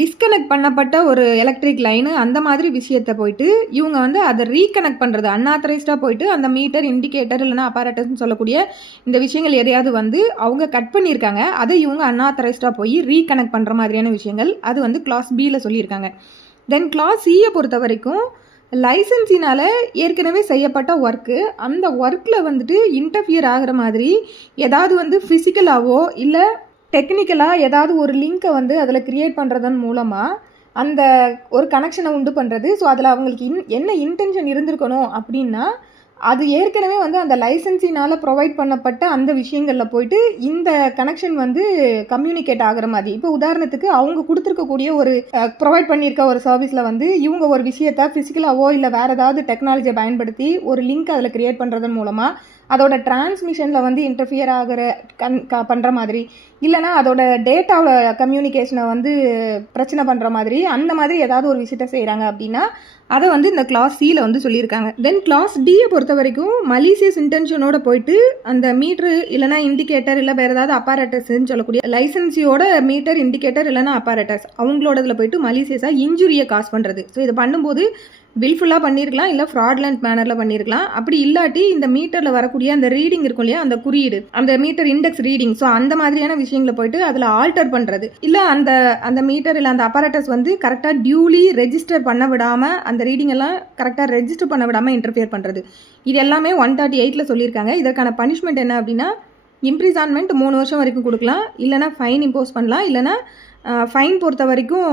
டிஸ்கனெக்ட் பண்ணப்பட்ட ஒரு எலக்ட்ரிக் லைனு அந்த மாதிரி விஷயத்தை போயிட்டு இவங்க வந்து அதை ரீகனெக்ட் பண்ணுறது, அன்ஆத்தரைஸ்டாக போயிட்டு அந்த மீட்டர் இண்டிகேட்டர் இல்லைனா அப்பாரட்டஸ்ன்னு சொல்லக்கூடிய இந்த விஷயங்கள் எதையாவது வந்து அவங்க கட் பண்ணியிருக்காங்க, அதை இவங்க அன்ஆத்தரைஸ்டாக போய் ரீகனெக்ட் பண்ணுற மாதிரியான விஷயங்கள் அது வந்து கிளாஸ் பியில் சொல்லியிருக்காங்க. தென் கிளாஸ் சியை பொறுத்த வரைக்கும் லைசன்ஸினால் ஏற்கனவே செய்யப்பட்ட ஒர்க்கு, அந்த ஒர்க்கில் வந்துட்டு இன்டர்ஃபியர் ஆகிற மாதிரி ஏதாவது வந்து ஃபிசிக்கலாகவோ இல்லை டெக்னிக்கலாக ஏதாவது ஒரு லிங்க்கை வந்து அதில் க்ரியேட் பண்ணுறதன் மூலமாக அந்த ஒரு கனெக்ஷனை உண்டு பண்ணுறது. ஸோ அதில் அவங்களுக்கு என்ன இன்டென்ஷன் இருந்திருக்கணும் அப்படின்னா, அது ஏற்கனவே வந்து அந்த லைசன்ஸினால் ப்ரொவைட் பண்ணப்பட்ட அந்த விஷயங்களில் போயிட்டு இந்த கனெக்ஷன் வந்து கம்யூனிகேட் ஆகிற மாதிரி. இப்போ உதாரணத்துக்கு அவங்க கொடுத்துருக்கக்கூடிய ஒரு ப்ரொவைட் பண்ணியிருக்க ஒரு சர்வீஸில் வந்து இவங்க ஒரு விஷயத்தை ஃபிசிக்கலாவோ இல்லை வேறு ஏதாவது டெக்னாலஜியை பயன்படுத்தி ஒரு லிங்க் அதில் க்ரியேட் பண்ணுறதன் மூலமாக அதோட டிரான்ஸ்மிஷனில் வந்து இன்டர்ஃபியர் ஆகிற பண்ணுற மாதிரி, இல்லைனா அதோட டேட்டாவோட கம்யூனிகேஷனை வந்து பிரச்சனை பண்ணுற மாதிரி அந்த மாதிரி ஏதாவது ஒரு விஷயத்தை செய்கிறாங்க அப்படின்னா அதை வந்து இந்த கிளாஸ் சியில் வந்து சொல்லியிருக்காங்க. தென் கிளாஸ் டியை பொறுத்த வரைக்கும் மலீசியஸ் இன்டென்ஷனோட போயிட்டு அந்த மீட்ரு இல்லைனா இண்டிகேட்டர் இல்லை வேறு ஏதாவது அப்பாரட்டஸ்ன்னு சொல்லக்கூடிய லைசன்ஸியோட மீட்டர் இண்டிகேட்டர் இல்லைனா அப்பாரட்டஸ் அவங்களோட இதில் போயிட்டு மலீசியஸாக இன்ஜுரியை காஸ் பண்ணுறது. ஸோ இதை பண்ணும்போது வில்ஃபுல்லாக பண்ணியிருக்கலாம், இல்லை ஃப்ராட்லண்ட் மேனரில் பண்ணியிருக்கலாம். அப்படி இல்லாட்டி இந்த மீட்டரில் வரக்கூடிய அந்த ரீடிங் இருக்கும் இல்லையா, அந்த குறியீடு, அந்த மீட்டர் இண்டெக்ஸ் ரீடிங், ஸோ அந்த மாதிரியான விஷயங்களை போயிட்டு அதில் ஆல்டர் பண்ணுறது, இல்லை அந்த மீட்டர் இல்லை அந்த அப்பாரட்டஸ் வந்து கரெக்டாக டியூலி ரெஜிஸ்டர் பண்ண விடாமல் அந்த ரீடிங் எல்லாம் கரெக்டாக ரெஜிஸ்டர் பண்ண விடாமல் இன்டர்ஃபியர் பண்ணுறது. இது எல்லாமே 138ல் சொல்லியிருக்காங்க. இதற்கான பனிஷ்மெண்ட் என்ன அப்படின்னா, இம்ப்ரிசான்மெண்ட் 3 வருஷம் வரைக்கும் கொடுக்கலாம், இல்லைனா ஃபைன் இம்போஸ் பண்ணலாம், இல்லைனா ஃபைன் பொறுத்த வரைக்கும்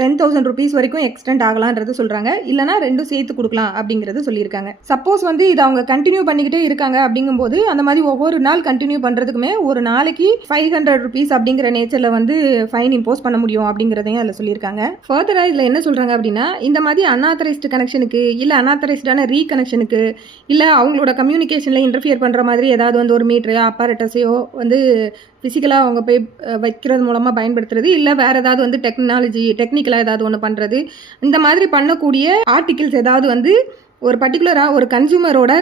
10,000 rupees வரைக்கும் எக்ஸ்டெண்ட் ஆகலான்றது சொல்கிறாங்க, இல்லைனா ரெண்டும் சேர்த்து கொடுக்கலாம் அப்படிங்கிறது சொல்லியிருக்காங்க. சப்போஸ் வந்து இதை அவங்க கண்டினியூ பண்ணிக்கிட்டே இருக்காங்க அப்படிங்கும்போது அந்த மாதிரி ஒவ்வொரு நாள் கண்டினியூ பண்ணுறதுக்குமே ஒரு நாளைக்கு 500 rupees அப்படிங்கிற நேச்சரில் வந்து ஃபைன் இம்போஸ் பண்ண முடியும் அப்படிங்கிறதையும் அதில் சொல்லியிருக்காங்க. ஃபர்தராக இதில் என்ன சொல்கிறாங்க அப்படின்னா, இந்த மாதிரி அன்ஆத்தரைஸ்டு கனெக்ஷனுக்கு இல்லை அன்ஆத்தரைஸ்டான ரீகனெக்ஷனுக்கு இல்லை அவங்களோட கம்யூனிகேஷனில் இன்டர்ஃபியர் பண்ணுற மாதிரி ஏதாவது வந்து ஒரு மீட்டரையோ அப்பாரட்டஸையோ வந்து ஃபிசிக்கலாக அவங்க போய் வைக்கிறது மூலமாக பயன்படுத்துறது, இல்லை வேறு ஏதாவது வந்து டெக்னிக்கலாக ஏதாவது ஒன்று பண்ணுறது, இந்த மாதிரி பண்ணக்கூடிய ஆர்டிகிள்ஸ் ஏதாவது வந்து ஒரு பர்டிகுலராக ஒரு கன்சூமரோட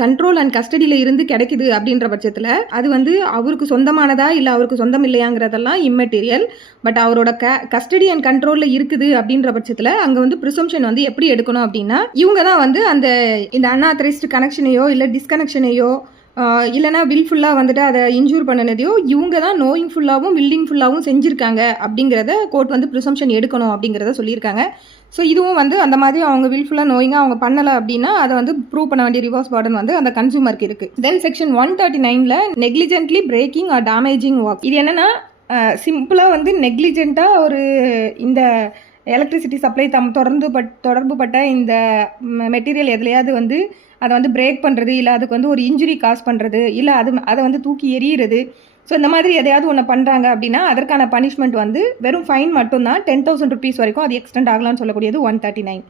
கண்ட்ரோல் அண்ட் கஸ்டடியில் இருந்து கிடைக்குது அப்படின்ற பட்சத்தில் அது வந்து அவருக்கு சொந்தமானதா இல்லை அவருக்கு சொந்தம் இல்லையாங்கிறதெல்லாம் இம்மெட்டீரியல். பட் அவரோட கஸ்டடி அண்ட் கண்ட்ரோலில் இருக்குது அப்படின்ற பட்சத்தில் அங்கே வந்து ப்ரிசம்ஷன் வந்து எப்படி எடுக்கணும் அப்படின்னா, இவங்க தான் வந்து இந்த அன்ஆத்தரைஸ்டு கனெக்ஷனையோ இல்லை டிஸ்கனெக்ஷனையோ இல்லைனா வில்ஃபுல்லாக வந்துட்டு அதை இன்ஜூர் பண்ணினதையோ இவங்க தான் நோயிங்ஃபுல்லாகவும் வில்லிங்ஃபுல்லாகவும் செஞ்சுருக்காங்க அப்படிங்கிறத கோர்ட் வந்து ப்ரிசம்ஷன் எடுக்கணும் அப்படிங்கிறத சொல்லியிருக்காங்க. ஸோ இதுவும் வந்து அந்த மாதிரி அவங்க வில்ஃபுல்லாக நோயிங்காக அவங்க பண்ணலை அப்படின்னா அதை வந்து ப்ரூவ் பண்ண வேண்டிய ரிவர்ஸ் பர்டன் வந்து அந்த கன்சூமருக்கு இருக்குது. தென் செக்ஷன் 139ல் negligently breaking or damaging work. இது என்னென்னா, சிம்பிளாக வந்து நெக்லிஜென்ட்டாக ஒரு இந்த எலக்ட்ரிசிட்டி சப்ளை தொடர்புபட்ட இந்த மெட்டீரியல் எதுலையாவது வந்து அதை வந்து பிரேக் பண்ணுறது, இல்லை அதுக்கு வந்து ஒரு இன்ஜுரி காஸ் பண்ணுறது, இல்லை அதை வந்து தூக்கி எறிகிறது, ஸோ இந்த மாதிரி எதையாவது ஒன்று பண்ணுறாங்க அப்படின்னா அதற்கான பனிஷ்மெண்ட் வந்து வெறும் ஃபைன் மட்டும்தான், 10,000 rupees வரைக்கும் அது எக்ஸ்டெண்ட் ஆகலாம்னு சொல்லக்கூடியது 139.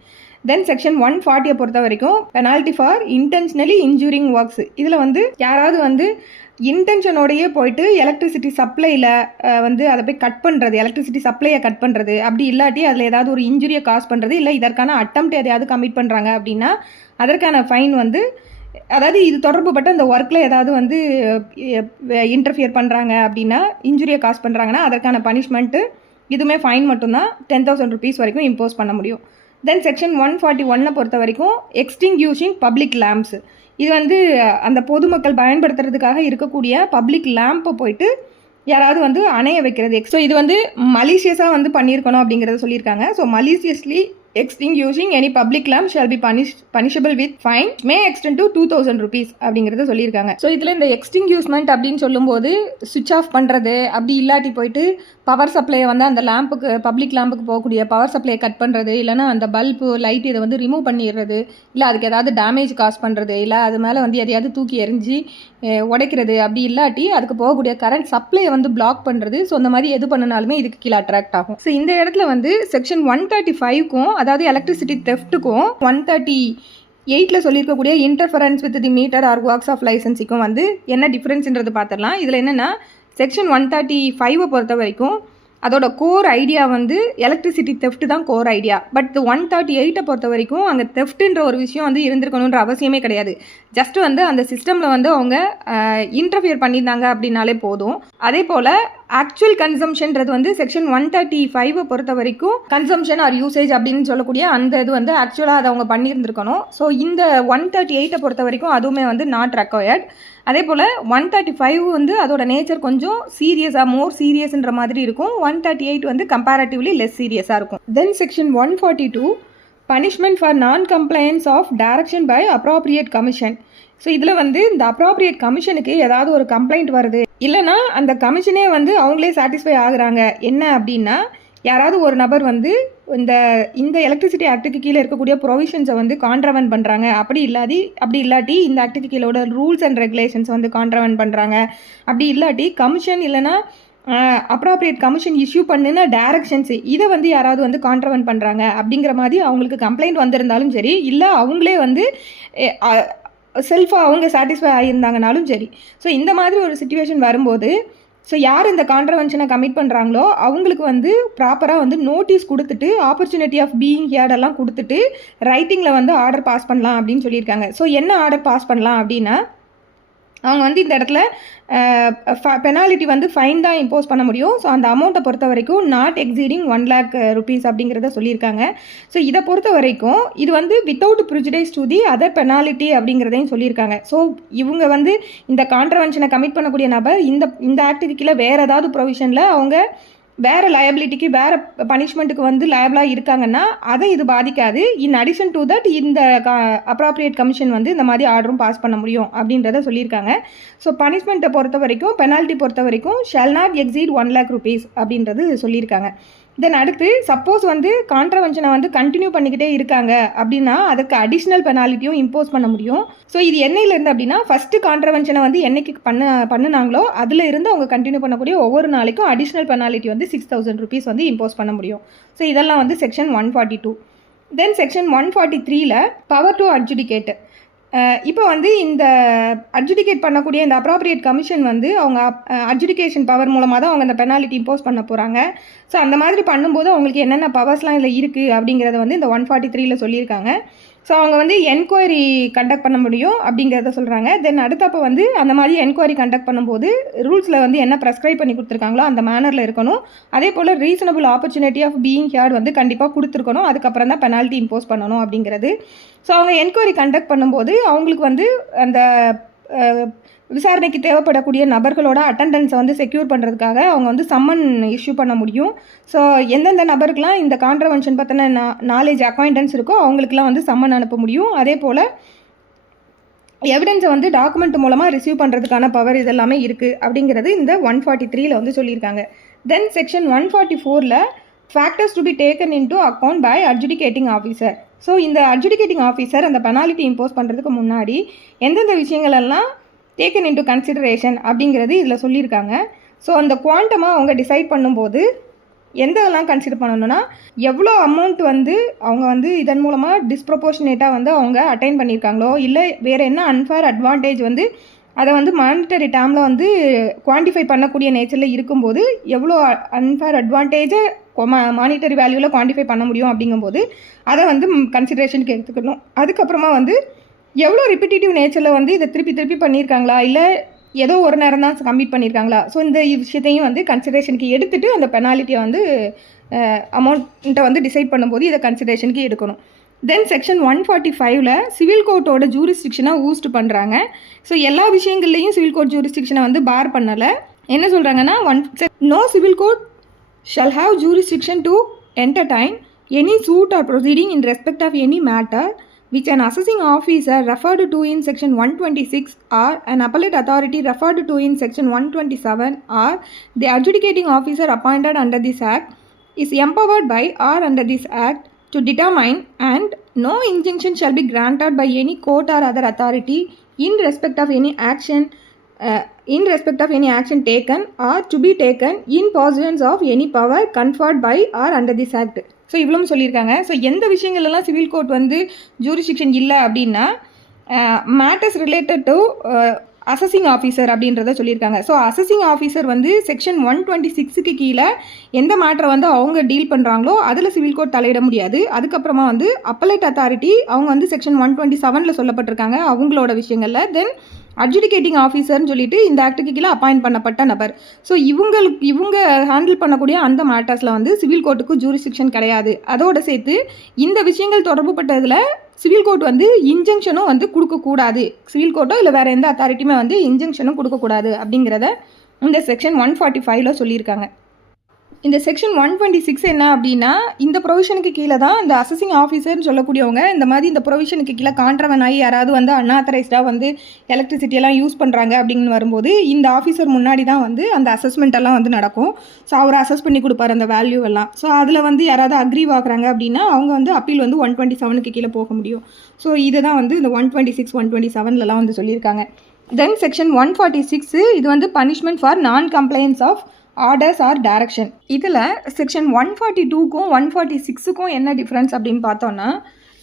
தென் செக்ஷன் 140 பொறுத்த வரைக்கும் penalty for intentionally injuring works. இதில் வந்து யாராவது வந்து இன்டென்ஷனோடையே போயிட்டு எலக்ட்ரிசிட்டி சப்ளையில் வந்து அதை போய் கட் பண்ணுறது, எலக்ட்ரிசிட்டி சப்ளையை கட் பண்ணுறது, அப்படி இல்லாட்டி அதில் ஏதாவது ஒரு இன்ஜுரியை காஸ் பண்ணுறது, இல்லை இதற்கான அட்டெம்ப்ட் எதையாவது கமிட் பண்ணுறாங்க அப்படின்னா அதற்கான ஃபைன் வந்து, அதாவது இது தொடர்புபட்ட அந்த ஒர்க்கில் ஏதாவது வந்து இன்டர்ஃபியர் பண்ணுறாங்க அப்படின்னா இன்ஜுரியை காஸ் பண்ணுறாங்கன்னா அதற்கான பனிஷ்மெண்ட்டு இதுவுமே ஃபைன் மட்டும்தான், 10,000 rupees வரைக்கும் இம்போஸ் பண்ண முடியும். தென் செக்ஷன் 141 பொறுத்த வரைக்கும் எக்ஸ்டிங்யூஷிங் பப்ளிக் லேம்ப்ஸ். இது வந்து அந்த பொதுமக்கள் பயன்படுத்துறதுக்காக இருக்கக்கூடிய பப்ளிக் லேம்பை போயிட்டு யாராவது வந்து அணைய வைக்கிறது. ஸோ இது வந்து மலிஷியஸாக வந்து பண்ணியிருக்கணும் அப்படிங்கிறத சொல்லியிருக்காங்க. So maliciously extinguishing any public lamp shall be punishable with fine may extend to 2000 rupees அப்படிங்கிறத சொல்லியிருக்காங்க. ஸோ இதில் இந்த எக்ஸ்டிங்யூஸ்மெண்ட் அப்படின்னு சொல்லும்போது சுவிட்ச் ஆஃப் பண்ணுறது, அப்படி இல்லாட்டி போயிட்டு பவர் சப்ளையை வந்து அந்த லேம்புக்கு பப்ளிக் லேம்புக்கு போகக்கூடிய பவர் சப்ளையை கட் பண்ணுறது, இல்லைனா அந்த பல்பு லைட் இதை வந்து ரிமூவ் பண்ணிடுறது, இல்லை அதுக்கு ஏதாவது டேமேஜ் காஸ் பண்ணுறது, இல்லை அது மேலே வந்து எதையாவது தூக்கி எரிஞ்சு உடைக்கிறது, அப்படி இல்லாட்டி அதுக்கு போகக்கூடிய கரண்ட் சப்ளையை வந்து பிளாக் பண்ணுறது. ஸோ அந்த மாதிரி எது பண்ணினாலுமே இதுக்கு கீழே அட்ராக்ட் ஆகும். ஸோ இந்த இடத்துல வந்து செக்ஷன் 135க்கும் அதாவது எலக்ட்ரிசிட்டி தெஃப்ட்டுக்கும் 138 சொல்லியிருக்கக்கூடிய interference with the meter or works of லைசன்ஸிக்கும் வந்து என்ன டிஃப்ரென்ஸ்ன்றது பார்த்துடலாம். இதில் என்னென்னா செக்ஷன் 135 பொறுத்த வரைக்கும் அதோட கோர் ஐடியா வந்து எலக்ட்ரிசிட்டி தெஃப்ட் தான் கோர் ஐடியா. பட் 138 பொறுத்த வரைக்கும் அங்கே தெஃப்ட்டுன்ற ஒரு விஷயம் வந்து இருந்திருக்கணுன்ற அவசியமே கிடையாது. ஜஸ்ட் வந்து அந்த சிஸ்டமில் வந்து அவங்க இன்டர்ஃபியர் பண்ணியிருந்தாங்க அப்படின்னாலே போதும். அதே போல் ஆக்சுவல் கன்சம்ஷன்றது வந்து செக்ஷன் 135 பொறுத்த வரைக்கும் கன்சம்ஷன் ஆர் யூசேஜ் அப்படின்னு சொல்லக்கூடிய அந்த இது வந்து ஆக்சுவலாக அதை அவங்க பண்ணியிருந்திருக்கணும். ஸோ இந்த 138 பொறுத்த வரைக்கும் அதுவுமே வந்து நாட் ரெக்வயர்ட். அதே போல் 135 வந்து அதோட நேச்சர் கொஞ்சம் சீரியஸாக மோர் சீரியஸ்ன்ற மாதிரி இருக்கும். 138 வந்து கம்பேரட்டிவ்லி லெஸ் சீரியஸாக இருக்கும். Then section 142 punishment for non compliance of direction by appropriate commission. So இதில் வந்து இந்த அப்ராப்ரியேட் கமிஷனுக்கு ஏதாவது ஒரு கம்ப்ளைண்ட் வருது, இல்லைனா அந்த கமிஷனே வந்து அவங்களே சாட்டிஸ்ஃபை ஆகுறாங்க என்ன அப்படின்னா, யாராவது ஒரு நபர் வந்து இந்த எலக்ட்ரிசிட்டி ஆக்டுக்கு கீழே இருக்கக்கூடிய ப்ரொவிஷன்ஸை வந்து கான்ட்ரவன் பண்ணுறாங்க, அப்படி இல்லாட்டி இந்த ஆக்டுக்கு கீழோட ரூல்ஸ் அண்ட் ரெகுலேஷன்ஸ் வந்து கான்ட்ரவன் பண்ணுறாங்க, அப்படி இல்லாட்டி கமிஷன் இல்லைனா அப்ராப்ரியேட் கமிஷன் இஷ்யூ பண்ணின டைரக்ஷன்ஸ் இதை வந்து யாராவது வந்து கான்ட்ரவன் பண்ணுறாங்க அப்படிங்கிற மாதிரி அவங்களுக்கு கம்ப்ளைண்ட் வந்திருந்தாலும் சரி, இல்லை அவங்களே வந்து செல்ஃபாக அவங்க சாட்டிஸ்ஃபை ஆகியிருந்தாங்கனாலும் சரி. ஸோ இந்த மாதிரி ஒரு சிச்சுவேஷன் வரும்போது ஸோ யார் இந்த கான்ட்ரவென்ஷனை கமிட் பண்ணுறாங்களோ அவங்களுக்கு வந்து ப்ராப்பராக வந்து நோட்டீஸ் கொடுத்துட்டு ஆப்பர்ச்சுனிட்டி ஆஃப் பீயிங் ஹியர்டெல்லாம் கொடுத்துட்டு ரைட்டிங்கில் வந்து ஆர்டர் பாஸ் பண்ணலாம் அப்படின்னு சொல்லியிருக்காங்க. ஸோ என்ன ஆர்டர் பாஸ் பண்ணலாம் அப்படின்னா, அவங்க வந்து இந்த இடத்துல பெனாலிட்டி வந்து ஃபைன் தான் இம்போஸ் பண்ண முடியும். ஸோ அந்த அமௌண்ட்டை பொறுத்த வரைக்கும் நாட் எக்ஸீடிங் 1 lakh rupees அப்படிங்கிறத சொல்லியிருக்காங்க. ஸோ இதை பொறுத்த வரைக்கும் இது வந்து without prejudice to the other penalty அப்படிங்கிறதையும் சொல்லியிருக்காங்க. ஸோ இவங்க வந்து இந்த கான்ட்ரவென்ஷனை கமிட் பண்ணக்கூடிய நபர் இந்த ஆக்டுக்கு கீழே வேறு ஏதாவது ப்ரொவிஷனில் அவங்க வேறு லயபிலிட்டிக்கு வேறு பனிஷ்மெண்ட்டுக்கு வந்து லயபிளாக இருக்காங்கன்னா அதை இது பாதிக்காது. இன் அடிஷன் டு தட் இந்த அப்ராப்ரியேட் கமிஷன் வந்து இந்த மாதிரி ஆர்டரும் பாஸ் பண்ண முடியும் அப்படின்றத சொல்லியிருக்காங்க. ஸோ பனிஷ்மெண்ட்டை பொறுத்த வரைக்கும் பெனால்ட்டி பொறுத்த வரைக்கும் shawl not exceed 1 lakh rupees அப்படின்றது சொல்லியிருக்காங்க. தென் அடுத்து சப்போஸ் வந்து கான்ட்ரவென்ஷனை வந்து கண்டினியூ பண்ணிக்கிட்டே இருக்காங்க அப்படின்னா அதுக்கு அடிஷ்னல் பெனாலிட்டியும் இம்போஸ் பண்ண முடியும். ஸோ இது என்னையிலேருந்து அப்படின்னா ஃபஸ்ட்டு கான்ட்ரவென்ஷனை வந்து என்னைக்கு பண்ணினாங்களோ அதில் இருந்து அவங்க கண்டினியூ பண்ணக்கூடிய ஒவ்வொரு நாளைக்கும் அடிஷ்னல் பெனாலிட்டி வந்து 6000 rupees வந்து இம்போஸ் பண்ண முடியும். ஸோ இதெல்லாம் வந்து செக்ஷன் 142. தென் செக்ஷன் 143ல் பவர் டு அட்ஜுடிகேட். இப்போ வந்து இந்த அட்ஜுடிகேட் பண்ணக்கூடிய இந்த அப்ராப்ரியேட் கமிஷன் வந்து அவங்க அட்ஜுடிகேஷன் பவர் மூலமாக தான் அவங்க அந்த பெனாலிட்டி இம்போஸ் பண்ண போகிறாங்க. ஸோ அந்த மாதிரி பண்ணும்போது அவங்களுக்கு என்னென்ன பவர்ஸ்லாம் இதில் இருக்குது அப்படிங்கிறத வந்து இந்த 143ல் சொல்லியிருக்காங்க. ஸோ அவங்க வந்து என்கொயரி கண்டக்ட் பண்ண முடியும் அப்படிங்கிறத சொல்கிறாங்க. தென் அடுத்தப்போ வந்து அந்த மாதிரி என்கொயரி கண்டக்ட் பண்ணும்போது ரூல்ஸில் வந்து என்ன ப்ரெஸ்கிரைப் பண்ணி கொடுத்துருக்காங்களோ அந்த மேனரில் இருக்கணும். அதே போல் reasonable opportunity of being heard வந்து கண்டிப்பாக கொடுத்துருக்கணும். அதுக்கப்புறம் தான் பெனால்ட்டி இம்போஸ் பண்ணணும் அப்படிங்கிறது. ஸோ அவங்க என்கொயரி கண்டக்ட் பண்ணும்போது அவங்களுக்கு வந்து அந்த விசாரணைக்கு தேவைப்படக்கூடிய நபர்களோட அட்டெண்டன்ஸை வந்து செக்யூர் பண்ணுறதுக்காக அவங்க வந்து சம்மன் இஷ்யூ பண்ண முடியும். ஸோ எந்தெந்த நபருக்கெலாம் இந்த கான்ட்ரவென்ஷன் பற்றின நாலேஜ் அக்வைண்டன்ஸ் இருக்கோ அவங்களுக்குலாம் வந்து சம்மன் அனுப்ப முடியும். அதே போல் எவிடன்ஸை வந்து டாக்குமெண்ட் மூலமாக ரிசீவ் பண்ணுறதுக்கான பவர் இதெல்லாமே இருக்குது அப்படிங்கிறது இந்த 143ல் வந்து சொல்லியிருக்காங்க. தென் செக்ஷன் 144ல் factors to be taken into account by adjudicating officer. So இந்த அட்ஜுடிகேட்டிங் ஆஃபீஸர் அந்த பெனாலிட்டி இம்போஸ் பண்ணுறதுக்கு முன்னாடி எந்தெந்த விஷயங்களெல்லாம் டேக்கன் இன்டு கன்சிடரேஷன் அப்படிங்கிறது இதில் சொல்லியிருக்காங்க. ஸோ அந்த குவாண்டமாக அவங்க டிசைட் பண்ணும்போது எந்தெல்லாம் கன்சிடர் பண்ணணும்னா, எவ்வளோ அமௌண்ட் வந்து அவங்க வந்து இதன் மூலமாக டிஸ்ப்ரொபோர்ஷனேட்டாக வந்து அவங்க அட்டைன் பண்ணியிருக்காங்களோ, இல்லை வேறு என்ன அன்ஃபேர் அட்வான்டேஜ் வந்து அதை வந்து மானிட்டரி டேர்மில் வந்து குவான்டிஃபை பண்ணக்கூடிய நேச்சரில் இருக்கும்போது எவ்வளோ அன்ஃபேர் அட்வான்டேஜை மானிட்டரி வேல்யூவில் குவான்டிஃபை பண்ண முடியும் அப்படிங்கும்போது அதை வந்து கன்சிடரேஷனுக்கு எடுத்துக்கணும். அதுக்கப்புறமா வந்து எவ்வளோ ரிப்பிட்டேட்டிவ் நேச்சரில் வந்து இதை திருப்பி பண்ணியிருக்காங்களா, இல்லை ஏதோ ஒரு நேரம் தான் கம்ப்ளீட் பண்ணியிருக்காங்களா, ஸோ இந்த விஷயத்தையும் வந்து கன்சிடரேஷனுக்கு எடுத்துகிட்டு அந்த பெனாலிட்டியை வந்து அமௌண்ட்டை வந்து டிசைட் பண்ணும்போது இதை கன்சிடரேஷனுக்கு எடுக்கணும். தென் செக்ஷன் 145ல் சிவில் கோர்ட்டோட ஜூரிஸ்டிக்ஷனை ஊஸ்ட் பண்ணுறாங்க. ஸோ எல்லா விஷயங்கள்லையும் சிவில் கோர்ட் ஜூரிஸ்டிக்ஷனை வந்து பார் பண்ணலை. என்ன சொல்கிறாங்கன்னா no civil court shall have jurisdiction to entertain any suit or proceeding in respect of any matter which an assessing officer referred to in section 126 or an appellate authority referred to in section 127 or the adjudicating officer appointed under this act is empowered by or under this act to determine, and no injunction shall be granted by any court or other authority in respect of any action taken or to be taken in pursuance of any power conferred by or under this act. So இவ்வளோ சொல்லியிருக்காங்க. So எந்த விஷயங்கள்லாம் civil court வந்து jurisdiction இல்லை அப்படின்னா matters related to assessing officer அப்படின்றத சொல்லியிருக்காங்க. So assessing officer வந்து செக்ஷன் 126க்கு கீழே எந்த மேட்டரை வந்து அவங்க டீல் பண்ணுறாங்களோ அதில் சிவில் கோர்ட் தலையிட முடியாது. அதுக்கப்புறமா வந்து அப்பலேட் அத்தாரிட்டி அவங்க வந்து செக்ஷன் 127ல் சொல்லப்பட்டிருக்காங்க அவங்களோட விஷயங்களில். தென் அட்ஜுடிகேட்டிங் ஆஃபீஸர்னு சொல்லிட்டு இந்த ஆக்டுக்கு கீழே அப்பாயிண்ட் பண்ணப்பட்ட நபர். ஸோ இவங்க ஹேண்டில் பண்ணக்கூடிய அந்த மேட்டர்ஸில் வந்து சிவில் கோர்ட்டுக்கு ஜூரிஸ்டிக்ஷன் கிடையாது. அதோடு சேர்த்து இந்த விஷயங்கள் தொடர்பு பட்டதில் சிவில் கோர்ட் வந்து இன்ஜெக்ஷனும் வந்து கொடுக்கக்கூடாது. சிவில் கோர்ட்டோ இல்லை வேறு எந்த அத்தாரிட்டியுமே வந்து இன்ஜெக்ஷனும் கொடுக்கக்கூடாது அப்படிங்கிறத இந்த செக்ஷன் 145ல் சொல்லியிருக்காங்க. இந்த செக்ஷன் 126 என்ன அப்படின்னா இந்த ப்ரொவிஷனுக்கு கீழே தான் இந்த அசஸிங் ஆஃபீஸர்னு சொல்லக்கூடியவங்க இந்த மாதிரி இந்த ப்ரொவிஷனுக்கு கீழே கான்ட்ரவன் ஆகி யாராவது வந்து அன்ஆத்தரைஸ்டாக வந்து எலக்ட்ரிசிட்டியெல்லாம் யூஸ் பண்ணுறாங்க அப்படின்னு வரும்போது இந்த ஆஃபீஸர் முன்னாடி தான் வந்து அந்த அசஸ்மெண்ட்டெல்லாம் வந்து நடக்கும். ஸோ அவர் அசஸ் பண்ணி கொடுப்பார் அந்த வேல்யூ எல்லாம். ஸோ அதில் வந்து யாராவது அக்ரீவ் ஆகுறாங்க அப்படின்னா அவங்க வந்து அப்பீல் வந்து 127க்கு கீழே போக முடியும். ஸோ இதை தான் வந்து இந்த 126, 127லலாம் வந்து சொல்லியிருக்காங்க. தென் செக்ஷன் 146 இது வந்து punishment for non compliance of orders or direction. இதில் செக்ஷன் 142க்கும் 146க்கும் என்ன டிஃப்ரென்ஸ் அப்படின்னு பார்த்தோன்னா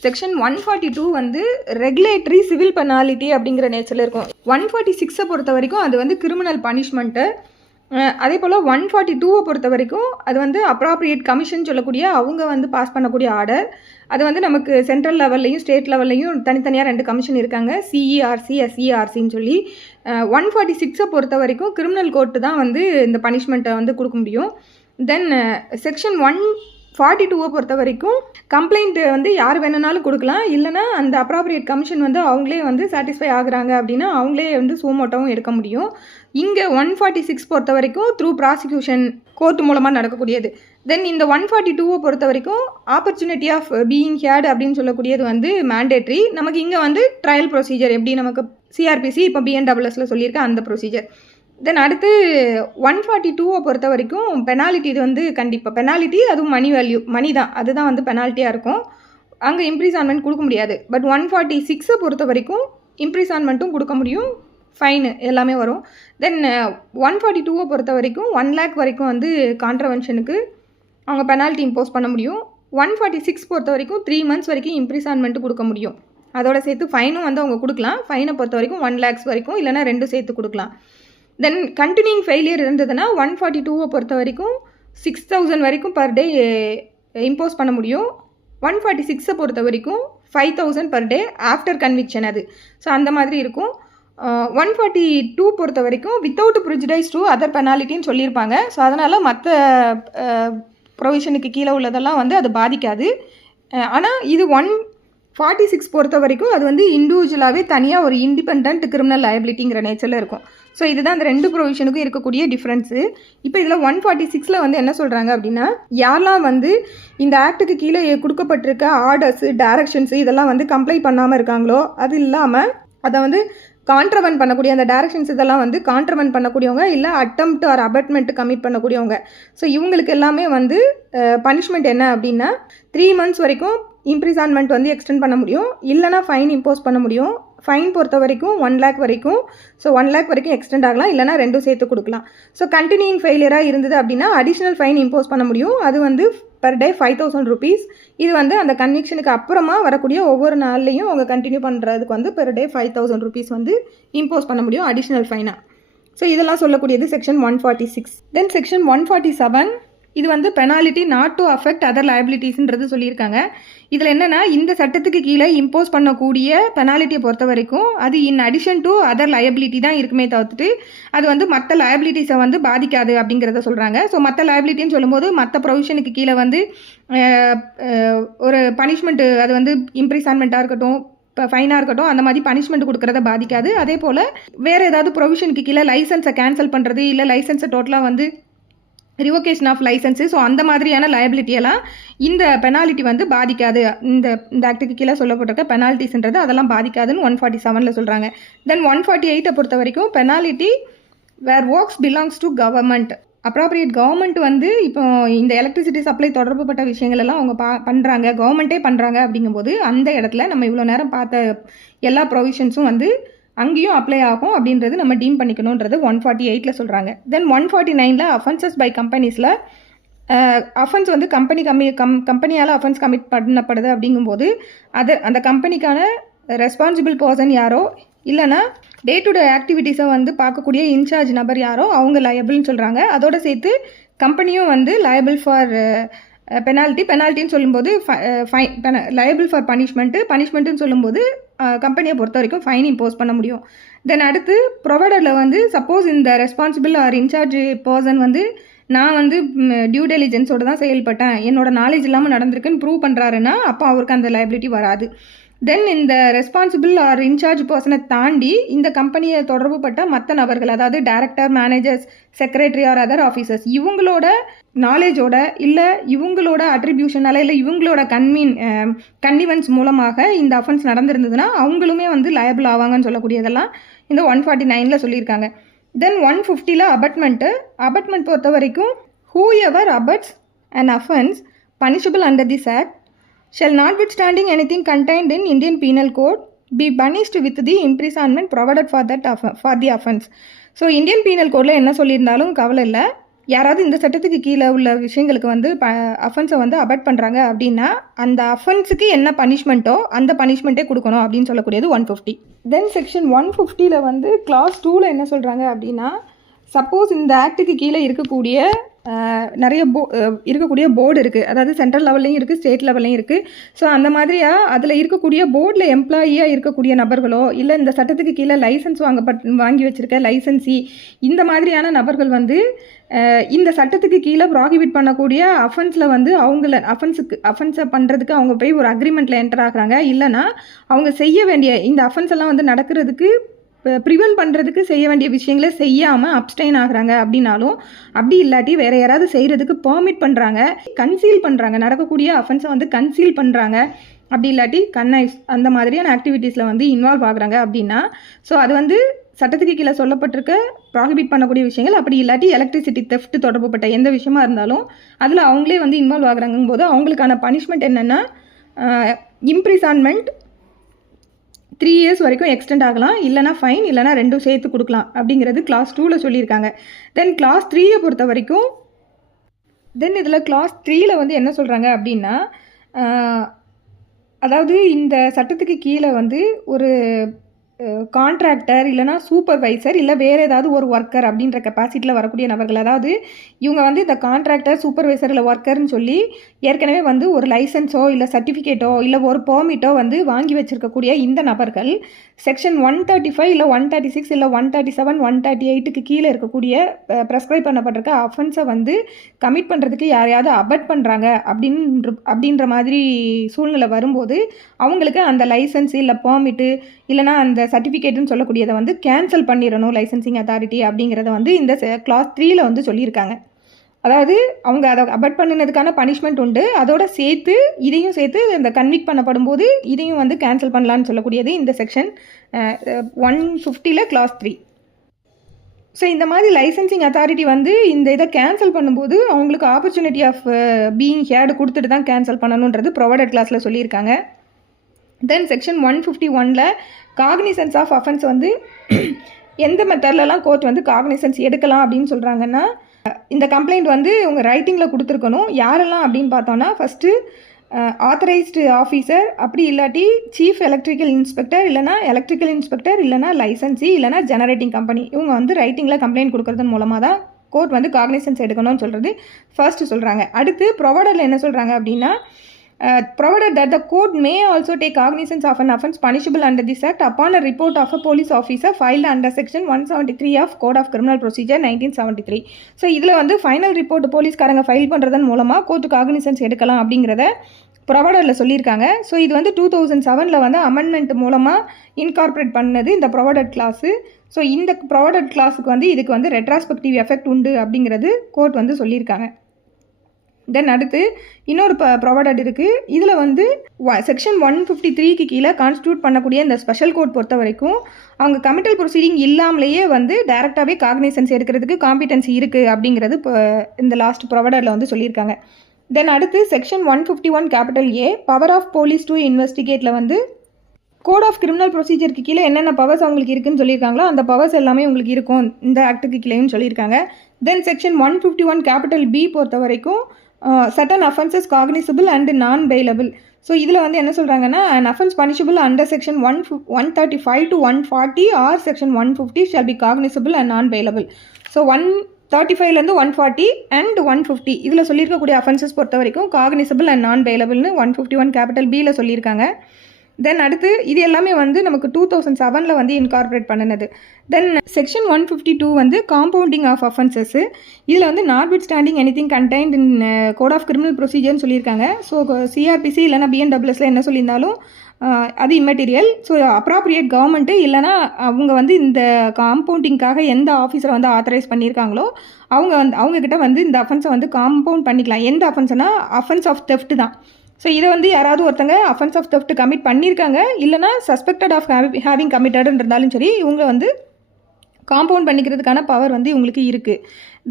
செக்ஷன் 142 வந்து ரெகுலேட்டரி சிவில் பெனாலிட்டி அப்படிங்கிற நேச்சரில் இருக்கும். 146 பொறுத்த வரைக்கும் அது வந்து கிரிமினல் பனிஷ்மெண்ட்டு. அதே போல் 142 பொறுத்த வரைக்கும் அது வந்து அப்ராப்ரியேட் கமிஷன் சொல்லக்கூடிய அவங்க வந்து பாஸ் பண்ணக்கூடிய ஆர்டர். அது வந்து நமக்கு சென்ட்ரல் லெவல்லையும் ஸ்டேட் லெவல்லையும் தனித்தனியாக 2 கமிஷன் இருக்காங்க, CERC SERCன்னு சொல்லி. 146 பொறுத்த வரைக்கும் கிரிமினல் கோர்ட்டு தான் வந்து இந்த பனிஷ்மெண்ட்டை வந்து கொடுக்க முடியும். தென் செக்ஷன் 142 பொறுத்த வரைக்கும் கம்ப்ளைண்ட் வந்து யார் வேணும்னாலும் கொடுக்கலாம். இல்லைனா அந்த அப்ராப்ரியேட் கமிஷன் வந்து அவங்களே வந்து சாட்டிஸ்ஃபை ஆகுறாங்க அப்படின்னா அவங்களே வந்து சோமோட்டோவும் எடுக்க முடியும். இங்கே 146 பொறுத்த வரைக்கும் த்ரூ ப்ராசிக்யூஷன் கோர்ட் மூலமாக நடக்கக்கூடியது. தென் இந்த 142 பொறுத்த வரைக்கும் ஆப்பர்ச்சுனிட்டி ஆஃப் பீயிங் ஹியர்டு அப்படின்னு சொல்லக்கூடியது வந்து மேண்டேட்ரி. நமக்கு இங்கே வந்து ட்ரையல் ப்ரொசீஜர் எப்படி நமக்கு CRPC இப்போ BNSSல சொல்லியிருக்க அந்த ப்ரொசீஜர். தென் அடுத்து 142 பொறுத்த வரைக்கும் பெனாலிட்டி. இது வந்து கண்டிப்பாக பெனாலிட்டி, அதுவும் மணி தான், அதுதான் வந்து பெனால்ட்டியாக இருக்கும். அங்கே இம்ப்ரீசான்மெண்ட் கொடுக்க முடியாது. பட் 146 பொறுத்த வரைக்கும் இம்ப்ரீசான்மெண்ட்டும் கொடுக்க முடியும், ஃபைனு எல்லாமே வரும். தென் 142 பொறுத்த வரைக்கும் 1 lakh வரைக்கும் வந்து கான்ட்ரவென்ஷனுக்கு அவங்க பெனால்ட்டி இம்போஸ் பண்ண முடியும். 146 பொறுத்த வரைக்கும் 3 months வரைக்கும் இம்ப்ரீசான்மெண்ட்டு கொடுக்க முடியும். அதோட சேர்த்து ஃபைனும் வந்து அவங்க கொடுக்கலாம். ஃபைனை பொறுத்த வரைக்கும் 1 lakhs வரைக்கும், இல்லைனா 2 சேர்த்து கொடுக்கலாம். தென் கண்டினியூங் ஃபெயிலியர் இருந்ததுன்னா 142 பொறுத்த வரைக்கும் 6,000 வரைக்கும் பர் டே இம்போஸ் பண்ண முடியும். 146 பொறுத்த வரைக்கும் 5,000 பர் டே ஆஃப்டர் கன்விக்ஷன் அது. ஸோ அந்த மாதிரி இருக்கும். 142 பொறுத்த வரைக்கும் வித்தவுட் ப்ரிஜுடைஸ் டு அதர் பெனாலிட்டின்னு சொல்லியிருப்பாங்க. ஸோ அதனால் மற்ற ப்ரொவிஷனுக்கு கீழே உள்ளதெல்லாம் வந்து அது பாதிக்காது. ஆனால் இது 146 பொறுத்த வரைக்கும் அது வந்து இண்டிவிஜுவலாகவே தனியாக ஒரு இண்டிபெண்ட் கிரிமினல் லயபிலிட்டிங்கிற நேச்சரில் இருக்கும். ஸோ இதுதான் அந்த 2 ப்ரொவிஷனுக்கும் இருக்கக்கூடிய டிஃப்ரென்ஸு. இப்போ இதில் 146ல் வந்து என்ன சொல்கிறாங்க அப்படின்னா, யாரெல்லாம் வந்து இந்த ஆக்டுக்கு கீழே கொடுக்கப்பட்டிருக்க ஆர்டர்ஸு டைரக்ஷன்ஸு இதெல்லாம் வந்து கம்ப்ளை பண்ணாமல் இருக்காங்களோ, அது இல்லாமல் அதை வந்து கான்ட்ரவென்ட் பண்ணக்கூடிய அந்த டைரக்ஷன்ஸ் இதெல்லாம் வந்து கான்ட்ரவென்ட் பண்ணக்கூடியவங்க, இல்லை அட்டெம்ப்ட் ஆர் அபட்மெண்ட் கமிட் பண்ணக்கூடியவங்க. ஸோ இவங்களுக்கு எல்லாமே வந்து பனிஷ்மெண்ட் என்ன அப்படின்னா 3 months வரைக்கும் இம்ப்ரிசான்மெண்ட் வந்து எக்ஸ்டெண்ட் பண்ண முடியும், இல்லைனா ஃபைன் இம்போஸ் பண்ண முடியும். ஃபைன் பொறுத்த வரைக்கும் 1 lakh வரைக்கும். ஸோ 1 lakh வரைக்கும் எக்ஸ்டெண்ட் ஆகலாம், இல்லைனா 2 சேர்த்து கொடுக்கலாம். ஸோ கண்டினியூங் ஃபெயிலியராக இருந்தது அப்படின்னா அடிஷ்னல் ஃபைன் இம்போஸ் பண்ண முடியும். அது வந்து பர் டே 5,000 rupees. இது வந்து அந்த கன்விக்ஷனுக்கு அப்புறமா வரக்கூடிய ஒவ்வொரு நாள்லையும் அவங்க கண்டினியூ பண்ணுறதுக்கு வந்து பெர் டே 5,000 rupees வந்து இம்போஸ் பண்ண முடியும் அடிஷ்னல் ஃபைனாக. ஸோ இதெல்லாம் சொல்லக்கூடியது செக்ஷன் 146. தென் செக்ஷன் 147 இது வந்து penalty not to affect other லயபிலிட்டிஸ்ன்றது சொல்லியிருக்காங்க. இதில் என்னென்னா இந்த சட்டத்துக்கு கீழே இம்போஸ் பண்ணக்கூடிய பெனாலிட்டியை பொறுத்த வரைக்கும் அது in addition to other liability தான் இருக்குமே தவிர்த்துட்டு அது வந்து மற்ற லயபிலிட்டிஸை வந்து பாதிக்காது அப்படிங்கிறத சொல்கிறாங்க. ஸோ மற்ற லயபிலிட்டின்னு சொல்லும்போது மற்ற ப்ரொவிஷனுக்கு கீழே வந்து ஒரு பனிஷ்மெண்ட்டு அது வந்து இம்ப்ரிசான்மெண்ட்டாக இருக்கட்டும், இப்போ ஃபைனாக இருக்கட்டும் அந்த மாதிரி பனிஷ்மெண்ட் கொடுக்குறத பாதிக்காது. அதே போல் வேறு ஏதாவது ப்ரொவிஷனுக்கு கீழே லைசன்ஸை கேன்சல் பண்ணுறது இல்லை லைசன்ஸை டோட்டலாக வந்து ரிவோகேஷன் ஆஃப் லைசன்ஸு, ஸோ அந்த மாதிரியான லயபிலிட்டியெல்லாம் இந்த பெனாலிட்டி வந்து பாதிக்காது. இந்த ஆக்டுக்கு கீழே சொல்லப்பட்டிருக்க பெனால்ட்டிஸ்ன்றது அதெல்லாம் பாதிக்காதுன்னு 147 சொல்கிறாங்க. தென் 148 பொறுத்த வரைக்கும் penalty where works belongs to government. Appropriate government வந்து இப்போ இந்த எலக்ட்ரிசிட்டி சப்ளை தொடர்புப்பட்ட விஷயங்கள் எல்லாம் அவங்க பண்ணுறாங்க, கவர்மெண்ட்டே பண்ணுறாங்க. அப்படிங்கும்போது அந்த இடத்துல நம்ம இவ்வளோ நேரம் பார்த்த எல்லா ப்ரொவிஷன்ஸும் வந்து அங்கேயும் அப்ளை ஆகும் அப்படின்றது நம்ம டீம் பண்ணிக்கணுன்றது 148 சொல்கிறாங்க. தென் 149 அஃபென்சஸ் பை கம்பெனிஸில் அஃபென்ஸ் வந்து கம்பெனியால் அஃபென்ஸ் கமிட் பண்ணப்படுது அப்படிங்கும்போது அந்த கம்பெனிக்கான ரெஸ்பான்சிபிள் பர்சன் யாரோ இல்லைனா டே டு டே ஆக்டிவிட்டீஸை வந்து பார்க்கக்கூடிய இன்சார்ஜ் நபர் யாரோ அவங்க லயபிள்னு சொல்கிறாங்க. அதோடு சேர்த்து கம்பெனியும் வந்து லயபிள் ஃபார் பெனால்ட்டின்னு சொல்லும்போது லயபிள் ஃபார் பனிஷ்மெண்ட்டுன்னு சொல்லும்போது கம்பெனியை பொறுத்த வரைக்கும் ஃபைன் இம்போஸ் பண்ண முடியும். தென் அடுத்து ப்ரொவைடரில் வந்து சப்போஸ் இந்த ரெஸ்பான்சிபிள் ஆர் இன்சார்ஜ் பர்சன் வந்து நான் வந்து டியூ டெலிஜென்ஸோடு தான் செயல்பட்டேன், என்னோட நாலேஜ் இல்லாமல் நடந்திருக்குன்னு ப்ரூவ் பண்ணுறாருன்னா அப்போ அவருக்கு அந்த லயபிலிட்டி வராது. தென் இந்த ரெஸ்பான்சிபிள் ஆர் இன்சார்ஜ் பர்சனை தாண்டி இந்த கம்பெனியை தொடர்புப்பட்ட மற்ற நபர்கள், அதாவது director, managers, secretary or other officers, இவங்களோட நாலேஜோட இல்லை இவங்களோட அட்ரிபியூஷனால் இல்லை இவங்களோட கன்னிவன்ஸ் மூலமாக இந்த அஃபென்ஸ் நடந்திருந்ததுன்னா அவங்களுமே வந்து லயபிள் ஆவாங்கன்னு சொல்லக்கூடியதெல்லாம் இந்த 149 சொல்லியிருக்காங்க. தென் 150 அபட்மெண்ட் பொறுத்த வரைக்கும் whoever abets and offence punishable under this act shall notwithstanding anything contained in Indian Penal Code be punished with the imprisonment provided for the offence. So Indian penal கோடில் என்ன சொல்லியிருந்தாலும் கவலை இல்லை. யாராவது இந்த சட்டத்துக்கு கீழே உள்ள விஷயங்களுக்கு வந்து அஃபென்ஸை வந்து அபட் பண்ணுறாங்க அப்படின்னா அந்த அஃபென்ஸுக்கு என்ன பனிஷ்மெண்ட்டோ அந்த பனிஷ்மெண்ட்டே கொடுக்கணும் அப்படின்னு சொல்லக்கூடியது 150. தென் செக்ஷன் 150 வந்து கிளாஸ் 2 என்ன சொல்கிறாங்க அப்படின்னா, சப்போஸ் இந்த ஆக்டுக்கு கீழே இருக்கக்கூடிய நிறைய இருக்கக்கூடிய போர்டு இருக்குது, அதாவது சென்ட்ரல் லெவல்லையும் இருக்குது, ஸ்டேட் லெவல்லையும் இருக்குது. ஸோ அந்த மாதிரியாக அதில் இருக்கக்கூடிய போர்டில் எம்ப்ளாயியாக இருக்கக்கூடிய நபர்களோ இல்லை இந்த சட்டத்துக்கு கீழே லைசன்ஸ் வாங்கி வச்சுருக்க லைசன்சி, இந்த மாதிரியான நபர்கள் வந்து இந்த சட்டத்துக்கு கீழே ப்ராஹிபிட் பண்ணக்கூடிய அஃபென்ஸில் வந்து அஃபென்ஸை பண்ணுறதுக்கு அவங்க போய் ஒரு அக்ரிமெண்ட்டில் என்டர் ஆகுறாங்க. இல்லைனா அவங்க செய்ய வேண்டிய இந்த அஃபென்ஸ் எல்லாம் வந்து நடக்கிறதுக்கு ப்ரிவென்ட் பண்ணுறதுக்கு செய்ய வேண்டிய விஷயங்களை செய்யாமல் அப்ஸ்டைன் ஆகுறாங்க அப்படின்னாலும், அப்படி இல்லாட்டி வேறு யாராவது செய்கிறதுக்கு பெர்மிட் பண்ணுறாங்க, கன்சீல் பண்ணுறாங்க, நடக்கக்கூடிய அஃபென்ஸை வந்து கன்சீல் பண்ணுறாங்க, அப்படி இல்லாட்டி அந்த மாதிரியான ஆக்டிவிட்டீஸில் வந்து இன்வால்வ் ஆகுறாங்க அப்படின்னா, ஸோ அது வந்து சட்டத்துக்கு கீழே சொல்லப்பட்டிருக்க ப்ராஹிபிட் பண்ணக்கூடிய விஷயங்கள். அப்படி இல்லாட்டி எலக்ட்ரிசிட்டி தெஃப்ட் தொடர்புப்பட்ட எந்த விஷயமா இருந்தாலும் அதில் அவங்களே வந்து இன்வால்வ் ஆகுறாங்கும் போது அவங்களுக்கான பனிஷ்மெண்ட் என்னென்னா இம்ப்ரிசான்மெண்ட் 3 years வரைக்கும் எக்ஸ்டெண்ட் ஆகலாம், இல்லைனா ஃபைன், இல்லைனா ரெண்டும் சேர்த்து கொடுக்கலாம் அப்படிங்கிறது கிளாஸ் 2 சொல்லியிருக்காங்க. தென் கிளாஸ் 3 பொறுத்த வரைக்கும் இதில் கிளாஸ் 3 வந்து என்ன சொல்கிறாங்க அப்படின்னா, அதாவது இந்த சட்டத்துக்கு கீழே வந்து ஒரு கான்ட்ராக்டர் இல்லைனா சூப்பர்வைசர் இல்லை வேறு ஏதாவது ஒரு ஒர்க்கர் அப்படின்ற கெப்பாசிட்டியில் வரக்கூடிய நபர்கள், அதாவது இவங்க வந்து இந்த கான்ட்ராக்டர், சூப்பர்வைசர் இல்லை ஒர்க்கர்னு சொல்லி ஏற்கனவே வந்து ஒரு லைசன்ஸோ இல்லை சர்டிஃபிகேட்டோ இல்லை ஒரு பெர்மிட்டோ வந்து வாங்கி வச்சுருக்கக்கூடிய இந்த நபர்கள் செக்ஷன் 135 இல்லை 136 இல்லை 137 138க்கு கீழே இருக்கக்கூடிய ப்ரெஸ்கிரைப் பண்ணப்பட்டிருக்க அஃபென்ஸை வந்து கமிட் பண்ணுறதுக்கு யாரையாவது அபட் பண்ணுறாங்க அப்படின்ற மாதிரி சூழ்நிலை வரும்போது அவங்களுக்கு அந்த லைசன்ஸ் இல்லை பெர்மிட்டு இல்லைனா அந்த சர்டிஃபிகேட்டுன்னு சொல்லக்கூடியதை வந்து கேன்சல் பண்ணிடணும் லைசன்சிங் அத்தாரிட்டி அப்படிங்கிறத வந்து இந்த கிளாஸ் 3 வந்து சொல்லியிருக்காங்க. அதாவது அவங்க அதை அபட் பண்ணினதுக்கான பனிஷ்மெண்ட் உண்டு, அதோட சேர்த்து இதையும் சேர்த்து இந்த கன்விக்ட் பண்ணப்படும் போது இதையும் வந்து கேன்சல் பண்ணலான்னு சொல்லக்கூடியது இந்த செக்ஷன் 150 கிளாஸ் 3. ஸோ இந்த மாதிரி லைசன்சிங் அத்தாரிட்டி வந்து இந்த இதை கேன்சல் பண்ணும்போது அவங்களுக்கு ஆப்பர்ச்சுனிட்டி ஆஃப் பீயிங் ஹேர்டு கொடுத்துட்டு தான் கேன்சல் பண்ணணுன்றது ப்ரொவைடட் கிளாஸில் சொல்லியிருக்காங்க. Then section 151 cognizance of offence வந்து எந்த மெத்தட்லலாம் கோர்ட் வந்து காக்னிசன்ஸ் எடுக்கலாம் அப்படின்னு சொல்கிறாங்கன்னா, இந்த கம்ப்ளைண்ட் வந்து உங்கள் ரைட்டிங்கில் கொடுத்துருக்கணும். யாரெல்லாம் அப்படின்னு பார்த்தோன்னா, ஃபஸ்ட்டு ஆத்தரைஸ்டு ஆஃபீஸர், அப்படி இல்லாட்டி சீஃப் எலக்ட்ரிக்கல் இன்ஸ்பெக்டர், இல்லைனா எலக்ட்ரிக்கல் இன்ஸ்பெக்டர், இல்லைனா லைசன்சி, இல்லைனா ஜெனரேட்டிங் கம்பெனி, இவங்க வந்து ரைட்டிங்கில் கம்ப்ளைண்ட் கொடுக்குறதன் மூலமாக தான் கோர்ட் வந்து காக்னிசன்ஸ் எடுக்கணும்னு சொல்கிறது ஃபர்ஸ்ட்டு சொல்கிறாங்க. அடுத்து ப்ரொவைடரில் என்ன சொல்கிறாங்க அப்படின்னா, provided that the court may also take cognizance of an offence punishable under this act upon a report of a police officer filed under section 173 of Code of Criminal Procedure 1973. So இதில் வந்து final report போலீஸ்காரங்க file பண்ணுறதன் மூலமாக court cognisance எடுக்கலாம் அப்படிங்கிறத ப்ரொவைடரில் சொல்லியிருக்காங்க. So இது வந்து 2007 வந்து அமெண்ட்மெண்ட் மூலமாக இன்கார்பரேட் பண்ணது இந்த ப்ரொவைடட் கிளாஸு. ஸோ இந்த ப்ரொவைடட் கிளாஸுக்கு வந்து இதுக்கு வந்து ரெட்ராஸ்பெக்டிவ் எஃபெக்ட் உண்டு அப்படிங்கிறது கோர்ட் வந்து சொல்லியிருக்காங்க. தென் அடுத்து இன்னொரு ப்ரொவைடட் இருக்குது. இதில் வந்து செக்ஷன் 153க்கு கீழே கான்ஸ்டியூட் பண்ணக்கூடிய இந்த ஸ்பெஷல் கோர்ட் பொறுத்த வரைக்கும் அவங்க கமிட்டல் ப்ரொசீடிங் இல்லாமலேயே வந்து டைரெக்டாகவே காக்னைசன்ஸ் எடுக்கிறதுக்கு காம்பிடன்சி இருக்குது அப்படிங்கிறது இப்போ இந்த லாஸ்ட் ப்ரொவைடரில் வந்து சொல்லியிருக்காங்க. தென் அடுத்து section 151 A power of police to இன்வெஸ்டிகேட்டில் வந்து கோட் ஆஃப் கிரிமினல் ப்ரொசீஜருக்கு கீழே என்னென்ன பவர்ஸ் அவங்களுக்கு இருக்குன்னு சொல்லியிருக்காங்களோ அந்த பவர்ஸ் எல்லாமே உங்களுக்கு இருக்கும் இந்த ஆக்டுக்கு கீழேன்னு சொல்லியிருக்காங்க. தென் செக்ஷன் 151 B பொறுத்த வரைக்கும் certain offenses cognizable and non-bailable. So இதில் வந்து என்ன சொல்கிறாங்கன்னா an offense punishable under section 135 to 140 or section 150 shall be cognizable and non-bailable. So 135லேருந்து 140 and 150 இதில் சொல்லியிருக்கக்கூடிய அஃபென்சஸ் பொறுத்த வரைக்கும் காக்னிசபிள் அண்ட் நான் பெயிலபிள்னு 151 Bயில் சொல்லியிருக்காங்க. தென் அடுத்து இது எல்லாமே வந்து நமக்கு 2007 வந்து இன்கார்பரேட் பண்ணினது. தென் செக்ஷன் 152 வந்து காம்பவுண்டிங் ஆஃப் அஃபென்சஸ்ஸு. இதில் வந்து notwithstanding anything contained in code of criminal ப்ரொசீஜர்னு சொல்லியிருக்காங்க. ஸோ சிஆர்பிசி இல்லைனா BNWSல என்ன சொல்லியிருந்தாலும் அது இம்மெட்டீரியல். ஸோ அப்ராப்ரியேட் கவர்மெண்ட்டு இல்லைனா அவங்க வந்து இந்த காம்பவுண்டிங்காக எந்த ஆஃபீஸரை வந்து ஆத்தரைஸ் பண்ணியிருக்காங்களோ அவங்கக்கிட்ட வந்து இந்த அஃபென்ஸை வந்து காம்பவுண்ட் பண்ணிக்கலாம். எந்த அஃபென்ஸ்னா அஃபென்ஸ் ஆஃப் தெஃப்ட் தான். ஸோ இதை வந்து யாராவது ஒருத்தங்க அஃபென்ஸ் ஆஃப் தெஃப்ட் கமிட் பண்ணியிருக்காங்க இல்லைனா சஸ்பெக்டட் ஆஃப் ஹேவிங் கமிட்டட்னு இருந்தாலும் சரி இவங்க வந்து காம்பவுண்ட் பண்ணிக்கிறதுக்கான பவர் வந்து இவங்களுக்கு இருக்குது.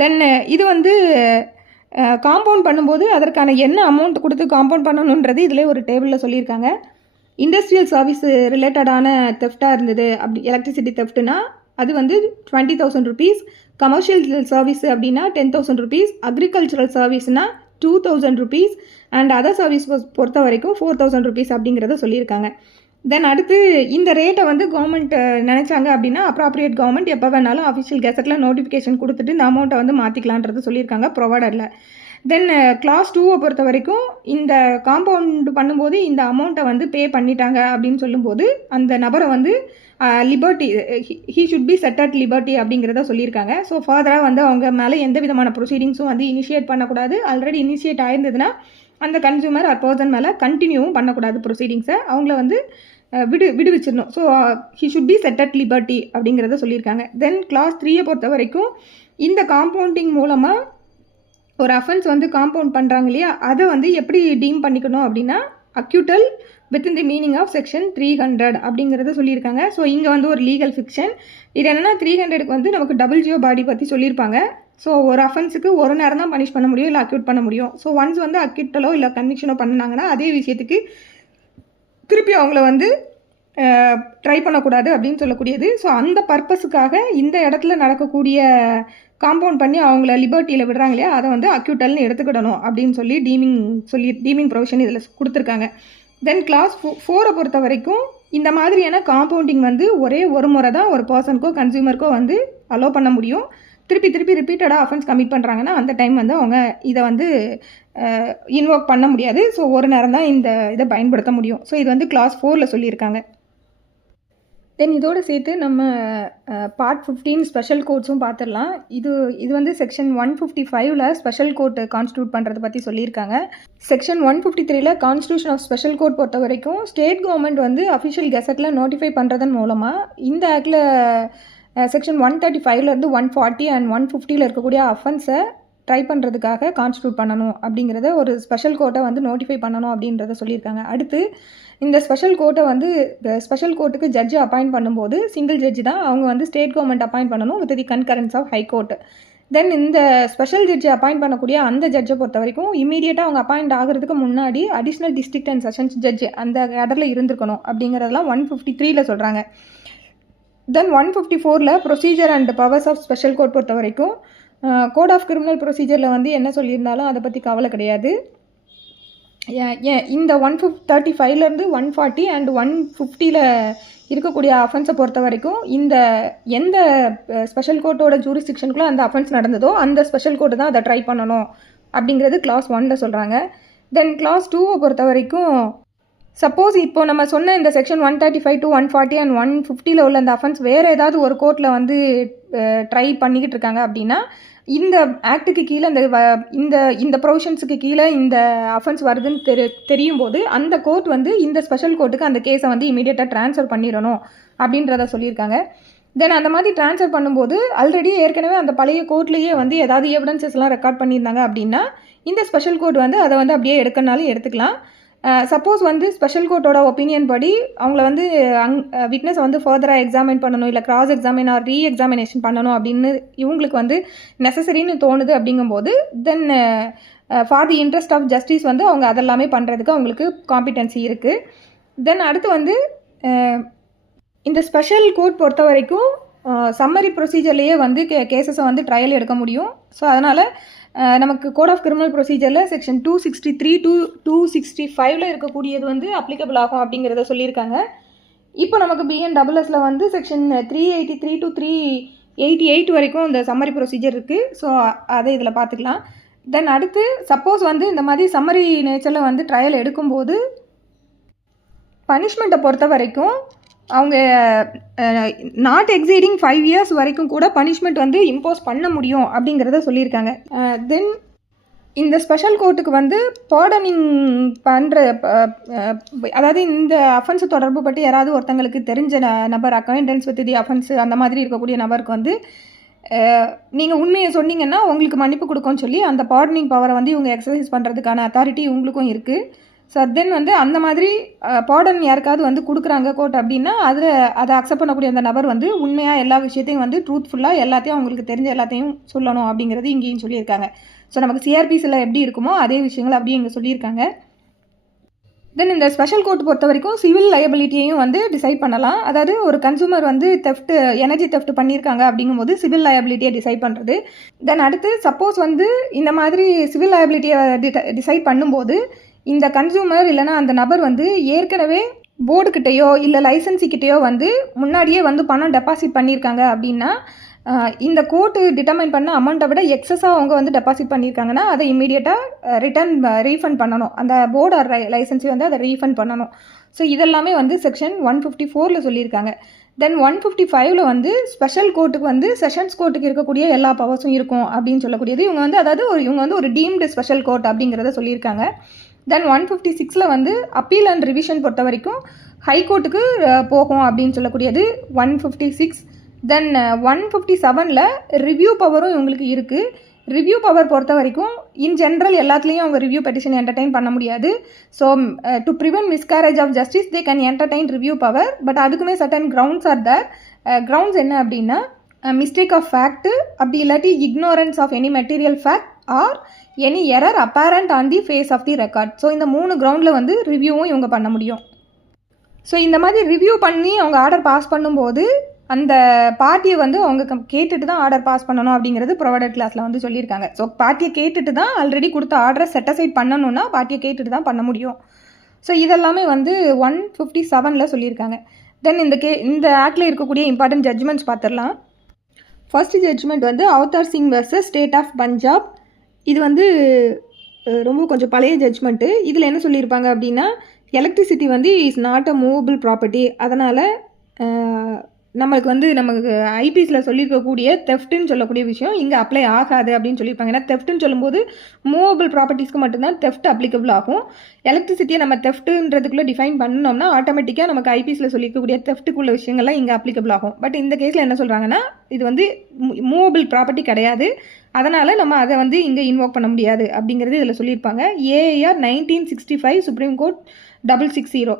தென் இது வந்து காம்பவுண்ட் பண்ணும்போது அதற்கான என்ன அமௌண்ட் கொடுத்து காம்பவுண்ட் பண்ணணுன்றது இதில் ஒரு டேபிளில் சொல்லியிருக்காங்க. இண்டஸ்ட்ரியல் சர்வீஸ் ரிலேட்டடான தெஃப்டாக இருந்தது அப்படி எலக்ட்ரிசிட்டி தெஃப்ட்னா அது வந்து 20,000 rupees. கமர்ஷியல் சர்வீஸ் அப்படின்னா 10,000 rupees. அக்ரிகல்ச்சரல் சர்வீஸ்னால் 2,000 rupees. அண்ட் அதர் சர்வீஸ் பொறுத்த வரைக்கும் 4,000 rupees அப்படிங்கிறத சொல்லியிருக்காங்க. தென் அடுத்து இந்த ரேட்டை வந்து கவர்மெண்ட் நினச்சாங்க அப்படின்னா அப்ராப்ரியேட் கவர்மெண்ட் எப்போ வேணாலும் அஃபிஷியல் கெசட்டில் நோட்டிஃபிகேஷன் கொடுத்துட்டு இந்த அமௌண்ட்டை வந்து மாற்றிக்கலான்றது சொல்லியிருக்காங்க ப்ரொவைடரில். தென் கிளாஸ் 2 பொறுத்த வரைக்கும் இந்த காம்பவுண்ட் பண்ணும்போது இந்த அமௌண்ட்டை வந்து பே பண்ணிட்டாங்க அப்படின்னு சொல்லும்போது அந்த நபரை வந்து liberty he should be set at liberty அப்படிங்கிறத சொல்லியிருக்காங்க. ஸோ ஃபர்தராக வந்து அவங்க மேலே எந்த விதமான ப்ரொசீடிங்ஸும் வந்து இனிஷியேட் பண்ணக்கூடாது. ஆல்ரெடி இனிஷியேட் ஆயிருந்ததுன்னா அந்த கன்சியூமர் ஆர் பர்சன் மேலே கண்டினியூவும் பண்ணக்கூடாது ப்ரொசீடிங்ஸை. அவங்கள வந்து விடுவிச்சிடணும். So he should be set at liberty அப்படிங்கிறத சொல்லியிருக்காங்க. தென் கிளாஸ் 3 பொறுத்த வரைக்கும் இந்த காம்பவுண்டிங் மூலமாக ஒரு அஃபென்ஸ் வந்து காம்பவுண்ட் பண்ணுறாங்க இல்லையா அதை வந்து எப்படி டீம் பண்ணிக்கணும் அப்படின்னா acquittal within the meaning of section 300 அப்படிங்கிறத சொல்லியிருக்காங்க. ஸோ இங்கே வந்து ஒரு லீகல் ஃபிக்ஷன். இது என்னென்னா 300க்கு வந்து நமக்கு டபுள் ஜியோ பாடி பற்றி சொல்லியிருப்பாங்க. ஸோ ஒரு அஃபென்ஸுக்கு ஒரு நேரம் தான் பனிஷ் பண்ண முடியும் இல்லை அக்யூட் பண்ண முடியும். ஸோ ஒன்ஸ் வந்து அக்யூட்டலோ இல்லை கன்விக்ஷனோ பண்ணினாங்கன்னா அதே விஷயத்துக்கு திருப்பி அவங்கள வந்து ட்ரை பண்ணக்கூடாது அப்படின்னு சொல்லக்கூடியது. ஸோ அந்த பர்பஸுக்காக இந்த இடத்துல நடக்கக்கூடிய காம்பவுண்ட் பண்ணி அவங்கள லிபர்ட்டியில் விடுறாங்க இல்லையா அதை வந்து அக்யூட்டல்னு எடுத்துக்கிடணும் அப்படின்னு சொல்லி டீமிங் ப்ரொவிஷன் இதில் கொடுத்துருக்காங்க. தென் கிளாஸ் 4 பொறுத்த வரைக்கும் இந்த மாதிரியான காம்பவுண்டிங் வந்து ஒரே ஒரு முறை தான் ஒரு பர்சனுக்கோ கன்சியூமருக்கோ வந்து அலோவ் பண்ண முடியும். திருப்பி ரிப்பீட்டடாக அஃபென்ஸ் கமிட் பண்ணுறாங்கன்னா அந்த டைம் வந்து அவங்க இதை வந்து இன்வோக் பண்ண முடியாது. ஸோ ஒரு நேரம் தான் இதை பயன்படுத்த முடியும். ஸோ இது வந்து கிளாஸ் 4ல் சொல்லியிருக்காங்க. தென் இதோடு சேர்த்து நம்ம பார்ட் 15 ஸ்பெஷல் கோர்ட்ஸும் பார்த்துடலாம். இது வந்து செக்ஷன் 155ல் ஸ்பெஷல் கோர்ட் கான்ஸ்டியூட் பண்ணுறதை பற்றி சொல்லியிருக்காங்க. செக்ஷன் 153ல் கான்ஸ்டியூஷன் ஆஃப் ஸ்பெஷல் கோர்ட் பொறுத்த வரைக்கும் ஸ்டேட் கவர்மெண்ட் வந்து அஃபிஷியல் கெசட்டில் நோட்டிஃபை பண்ணுறதன் மூலமாக இந்த ஆக்டில் செக்ஷன் 135லேருந்து 140 அண்ட் 150ல் இருக்கக்கூடிய அஃபென்ஸை ட்ரை பண்ணுறதுக்காக கான்ஸ்டியூட் பண்ணணும் அப்படிங்கிறத ஒரு ஸ்பெஷல் கோர்ட்டை வந்து நோட்டிஃபை பண்ணணும் அப்படின்றத சொல்லியிருக்காங்க. அடுத்து இந்த ஸ்பெஷல் கோர்ட்டை வந்து ஸ்பெஷல் கோர்ட்டுக்கு ஜட்ஜு அப்பாயிண்ட் பண்ணும்போது சிங்கிள் ஜட்ஜு தான் அவங்க வந்து ஸ்டேட் கவர்மெண்ட் அப்பாயிண்ட் பண்ணணும் with the concurrence of high court. Then இந்த ஸ்பெஷல் ஜட்ஜு அப்பாயிண்ட் பண்ணக்கூடிய அந்த ஜட்ஜை பொறுத்த வரைக்கும் இமீடியட்டாக அவங்க அப்பாயிண்ட் ஆகிறதுக்கு முன்னாடி additional district and sessions judge அந்த கேடரில் இருந்திருக்கணும் அப்படிங்கிறதெல்லாம் 153ல் சொல்கிறாங்க. தென் 154ல் procedure and powers of special court பொறுத்த வரைக்கும் கோட் ஆஃப் கிரிமினல் ப்ரொசீஜரில் வந்து என்ன சொல்லியிருந்தாலும் அதை பற்றி கவலை கிடையாது. இந்த 135லேருந்து 140 அண்ட் 150ல் இருக்கக்கூடிய அஃபென்ஸை பொறுத்த வரைக்கும் இந்த எந்த ஸ்பெஷல் கோர்ட்டோட ஜூரிஸ்டிக்ஷனுக்குள்ளே அந்த அஃபென்ஸ் நடந்ததோ அந்த ஸ்பெஷல் கோர்ட்டு தான் அதை ட்ரை பண்ணணும் அப்படிங்கிறது கிளாஸ் 1ல் சொல்கிறாங்க. தென் கிளாஸ் 2 பொறுத்த வரைக்கும் சப்போஸ் இப்போ நம்ம சொன்ன இந்த செக்ஷன் 135 to 140 அண்ட் 150 உள்ள அந்த அஃபென்ஸ் வேறு ஏதாவது ஒரு கோர்ட்டில் வந்து ட்ரை பண்ணிக்கிட்டு இருக்காங்க அப்படின்னா இந்த ஆக்டுக்கு கீழே இந்த ப்ரொவிஷன்ஸுக்கு கீழே இந்த அஃபென்ஸ் வருதுன்னு தெரியும் போது அந்த கோர்ட் வந்து இந்த ஸ்பெஷல் கோர்ட்டுக்கு அந்த கேஸை வந்து இமீடியட்டாக ட்ரான்ஸ்ஃபர் பண்ணிடணும் அப்படின்றத சொல்லியிருக்காங்க. தென் அந்த மாதிரி ட்ரான்ஸ்ஃபர் பண்ணும்போது ஆல்ரெடி ஏற்கனவே அந்த பழைய கோர்ட்லேயே வந்து ஏதாவது எவிடன்சஸ்லாம் ரெக்கார்ட் பண்ணியிருந்தாங்க அப்படின்னா இந்த ஸ்பெஷல் கோர்ட் வந்து அதை வந்து அப்படியே எடுக்கனாலும் எடுத்துக்கலாம். சப்போஸ் வந்து ஸ்பெஷல் கோர்ட்டோட ஒப்பீனியன் படி அவங்கள வந்து விட்னஸை வந்து ஃபர்தராக எக்ஸாமின் பண்ணணும், இல்லை cross examine or reexamination பண்ணணும் அப்படின்னு இவங்களுக்கு வந்து நெசசரின்னு தோணுது அப்படிங்கும்போது then for the interest of justice வந்து அவங்க அதெல்லாமே பண்ணுறதுக்கு அவங்களுக்கு காம்பிடன்சி இருக்குது. தென் அடுத்து வந்து இந்த ஸ்பெஷல் கோர்ட் பொறுத்த வரைக்கும் சம்மரி ப்ரொசீஜர்லேயே வந்து கேசஸை வந்து ட்ரையல் எடுக்க முடியும். ஸோ அதனால் நமக்கு கோட் ஆஃப் கிரிமினல் ப்ரொசீஜரில் செக்ஷன் 263 to 265 இருக்கக்கூடியது வந்து அப்ளிகபிள் ஆகும் அப்படிங்கிறத சொல்லியிருக்காங்க. இப்போ நமக்கு பிஎன்டபிள்எஸில் வந்து செக்ஷன் 383 to 388 வரைக்கும் இந்த சம்மரி ப்ரொசீஜர் இருக்குது. ஸோ அதை இதில் பார்த்துக்கலாம். தென் அடுத்து சப்போஸ் வந்து இந்த மாதிரி சம்மரி நேச்சரில் வந்து ட்ரையல் எடுக்கும்போது பனிஷ்மெண்ட்டை பொறுத்த வரைக்கும் அவங்க நாட் எக்ஸீடிங் 5 years வரைக்கும் கூட பனிஷ்மெண்ட் வந்து இம்போஸ் பண்ண முடியும் அப்படிங்கிறத சொல்லியிருக்காங்க. தென் இந்த ஸ்பெஷல் கோர்ட்டுக்கு வந்து பார்டனிங் பண்ணுற அதாவது இந்த அஃபென்ஸு தொடர்பு பட்டு யாராவது ஒருத்தங்களுக்கு தெரிஞ்ச நபர் அக்வைண்டன்ஸ் வித் தி அஃபென்ஸு அந்த மாதிரி இருக்கக்கூடிய நபருக்கு வந்து நீங்கள் உண்மையை சொன்னீங்கன்னா உங்களுக்கு மன்னிப்பு கொடுக்கும்னு சொல்லி அந்த பார்டனிங் பவரை வந்து இவங்க எக்ஸசைஸ் பண்ணுறதுக்கான அத்தாரிட்டி இவங்களுக்கும் இருக்குது. ஸோ தென் வந்து அந்த மாதிரி பார்டன் யாருக்காவது வந்து கொடுக்குறாங்க கோர்ட் அப்படின்னா அதை அக்செப்ட் பண்ணக்கூடிய அந்த நபர் வந்து உண்மையாக எல்லா விஷயத்தையும் வந்து ட்ரூத்ஃபுல்லாக எல்லாத்தையும் அவங்களுக்கு தெரிஞ்ச எல்லாத்தையும் சொல்லணும் அப்படிங்கிறது இங்கேயும் சொல்லியிருக்காங்க. ஸோ நமக்கு சிஆர்பிஸில் எப்படி இருக்குமோ அதே விஷயங்கள் அப்படியே இங்கே சொல்லியிருக்காங்க. தென் இந்த ஸ்பெஷல் கோர்ட் பொறுத்த வரைக்கும் சிவில் லயபிலிட்டியையும் வந்து டிசைட் பண்ணலாம். அதாவது ஒரு கன்சூமர் வந்து எனர்ஜி தெஃப்ட் பண்ணியிருக்காங்க அப்படிங்கும்போது சிவில் லயபிலிட்டியை டிசைட் பண்ணுறது. தென் அடுத்து சப்போஸ் வந்து இந்த மாதிரி சிவில் லயபிலிட்டியை டிசைட் பண்ணும்போது இந்த கன்சூமர் இல்லைனா அந்த நபர் வந்து ஏற்கனவே போர்டுக்கிட்டேயோ இல்லை லைசன்ஸிக்கிட்டேயோ வந்து முன்னாடியே வந்து பணம் டெபாசிட் பண்ணியிருக்காங்க அப்படின்னா இந்த கோர்ட்டு டிட்டர்மைன் பண்ண அமௌண்ட்டை விட எக்ஸஸாக அவங்க வந்து டெபாசிட் பண்ணியிருக்காங்கன்னா அதை இமீடியட்டாக ரீஃபண்ட் பண்ணணும். அந்த போர்டு ஆர் லைசன்ஸை வந்து அதை ரீஃபண்ட் பண்ணணும். ஸோ இதெல்லாமே வந்து செக்ஷன் 154 சொல்லியிருக்காங்க. தென் 155 வந்து ஸ்பெஷல் கோர்ட்டுக்கு வந்து செஷன்ஸ் கோர்ட்டுக்கு இருக்கக்கூடிய எல்லா பவர்ஸும் இருக்கும் அப்படின்னு சொல்லக்கூடியது இவங்க வந்து இவங்க வந்து ஒரு டீம்டு ஸ்பெஷல் கோர்ட் அப்படிங்கிறத சொல்லியிருக்காங்க. தென் 156 வந்து அப்பீல் அண்ட் ரிவிஷன் பொறுத்த வரைக்கும் ஹைகோர்ட்டுக்கு போகும் அப்படின்னு சொல்லக்கூடியது 156. தென் 157 ரிவ்யூ பவரும் இவங்களுக்கு இருக்குது. ரிவ்யூ பவர் பொறுத்த வரைக்கும் இன் ஜென்ரல் எல்லாத்துலேயும் அவங்க ரிவ்யூ பெட்டிஷன் என்டர்டைன் பண்ண முடியாது. So to prevent miscarriage of justice they can entertain review power. But அதுக்குமே certain grounds are there. Grounds என்ன அப்படின்னா மிஸ்டேக் ஆஃப் ஃபேக்ட்டு, அப்படி இல்லாட்டி ignorance of any material fact or any error apparent on the face of the record. So இந்த 3 கிரவுண்டில் வந்து ரிவ்யூவும் இவங்க பண்ண முடியும். ஸோ இந்த மாதிரி ரிவ்யூ பண்ணி அவங்க ஆர்டர் பாஸ் பண்ணும்போது அந்த பார்ட்டியை வந்து அவங்க கேட்டுட்டு தான் ஆர்டர் பாஸ் பண்ணணும் அப்படிங்கிறது ப்ரொவைடட் கிளாஸில் வந்து சொல்லியிருக்காங்க. ஸோ பார்ட்டியை கேட்டுட்டு தான் ஆல்ரெடி கொடுத்த ஆர்டரை செட்டசைட் பண்ணணுன்னா பார்ட்டியை கேட்டுட்டு தான் பண்ண முடியும். ஸோ இதெல்லாமே வந்து 157 சொல்லியிருக்காங்க. தென் இந்த ஆக்டில் இருக்கக்கூடிய இம்பார்ட்டன்ட் ஜட்ஜ்மெண்ட்ஸ் பார்த்துடலாம். ஃபர்ஸ்ட் ஜட்ஜ்மெண்ட் வந்து Avtar Singh versus state of Punjab. இது வந்து ரொம்ப கொஞ்சம் பழைய ஜட்ஜ்மெண்ட்டு. இதில் என்ன சொல்லியிருப்பாங்க அப்படின்னா எலக்ட்ரிசிட்டி வந்து is not a movable property. அதனால் நமக்கு ஐபிஎஸ்சில் சொல்லியிருக்கக்கூடிய தெஃப்ட்டுன்னு சொல்லக்கூடிய விஷயம் இங்கே அப்ளை ஆகாது அப்படின்னு சொல்லியிருப்பாங்க. ஏன்னா தெஃப்ட்டுன்னு சொல்லும்போது மூவபிள் ப்ராப்பர்ட்டிஸ்க்கு மட்டும்தான் தெஃப்ட் அப்ளிகபிள் ஆகும். எலக்ட்ரிசிட்டியை நம்ம தெஃப்ட்டுன்றதுக்குள்ளே டிஃபைன் பண்ணோம்னா ஆட்டோமேட்டிக்காக நமக்கு ஐபிஎஸ்சில் சொல்லியிருக்கக்கூடிய தெஃப்ட்டுக்குள்ள விஷயங்கள்லாம் இங்கே அப்ளிகபிள் ஆகும். பட் இந்த கேஸில் என்ன சொல்கிறாங்கன்னா இது வந்து மூவபிள் ப்ராப்பர்ட்டி கிடையாது, அதனால் நம்ம அதை வந்து இங்கே இன்வோக் பண்ண முடியாது அப்படிங்கிறது இதில் சொல்லியிருப்பாங்க. AR 1965 supreme court 660.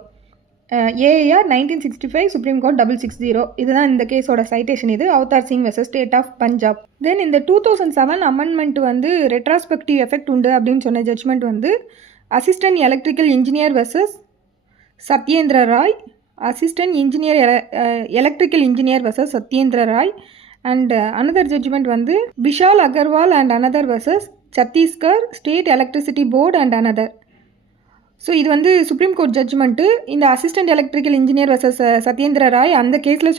AR 1965 supreme court 660. இதுதான் இந்த கேஸோட சைட்டேஷன். இது Avtar Singh versus state of Punjab. Then இந்த 2007 அமெண்ட்மெண்ட் வந்து ரெட்ராஸ்பெக்டிவ் எஃபெக்ட் உண்டு அப்படின்னு சொன்ன ஜட்ஜ்மெண்ட் வந்து assistant electrical engineer versus Satyendra Rai, assistant electrical engineer versus Satyendra Rai. And another judgment வந்து Vishal Agarwal and another versus Chhattisgarh state electricity board and another. So இது வந்து சுப்ரீம் கோர்ட் ஜட்ஜ்மெண்ட்டு. இந்த assistant electrical engineer versus Satyendra Rai அந்த கேஸில்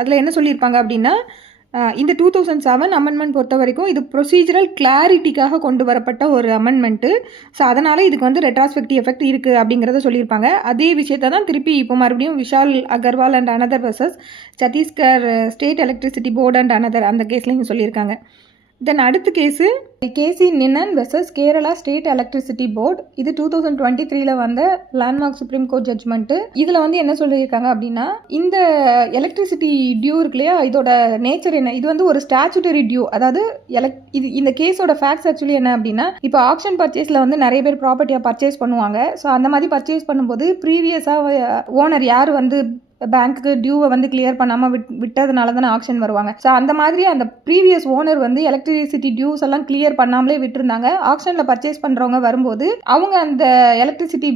அதில் என்ன சொல்லியிருப்பாங்க அப்படின்னா இந்த 2007 அமெண்ட்மெண்ட் பொறுத்த வரைக்கும் இது ப்ரொசீஜரல் கிளாரிட்டிக்காக கொண்டு வரப்பட்ட ஒரு அமெண்ட்மெண்ட்டு. ஸோ அதனால் இதுக்கு வந்து ரெட்ராஸ்பெக்டிவ் எஃபெக்ட் இருக்குது அப்படிங்கிறத சொல்லியிருப்பாங்க. அதே விஷயத்தை தான் திருப்பி இப்போ மறுபடியும் Vishal Agarwal and another versus Chhattisgarh state electricity board and another அந்த கேஸ்லையும் சொல்லியிருக்காங்க. தென் அடுத்த case KC Ninan versus Kerala state electricity board. இது 2023 வந்த லேண்ட்மார்க் சுப்ரீம் கோர்ட் ஜட்ஜ்மெண்ட்டு. இதில் வந்து என்ன சொல்லியிருக்காங்க அப்படின்னா, இந்த எலக்ட்ரிசிட்டி டியூ இருக்கு இல்லையா, இதோட நேச்சர் என்ன, இது வந்து ஒரு ஸ்டாச்சுட்டரி டியூ. அதாவது இது இந்த கேஸோட ஃபேக்ட்ஸ் ஆக்சுவலி என்ன அப்படின்னா, இப்போ ஆப்ஷன் பர்ச்சேஸில் வந்து நிறைய பேர் ப்ராப்பர்ட்டியாக பர்ச்சேஸ் பண்ணுவாங்க. ஸோ அந்த மாதிரி பர்ச்சேஸ் பண்ணும்போது ப்ரீவியஸாக ஓனர் யார் வந்து பேங்க்குக்கு டியூவை வந்து கிளியர் பண்ணாமல் விட்டதுனால தானே ஆக்ஷன் வருவாங்க. ஸோ அந்த மாதிரி அந்த ப்ரீவியஸ் ஓனர் வந்து எலக்ட்ரிசிட்டி டியூஸ் எல்லாம் கிளியர் பண்ணாமலே விட்டுருந்தாங்க. ஆக்ஷனில் பர்ச்சேஸ் பண்ணுறவங்க வரும்போது அவங்க அந்த எலக்ட்ரிசிட்டி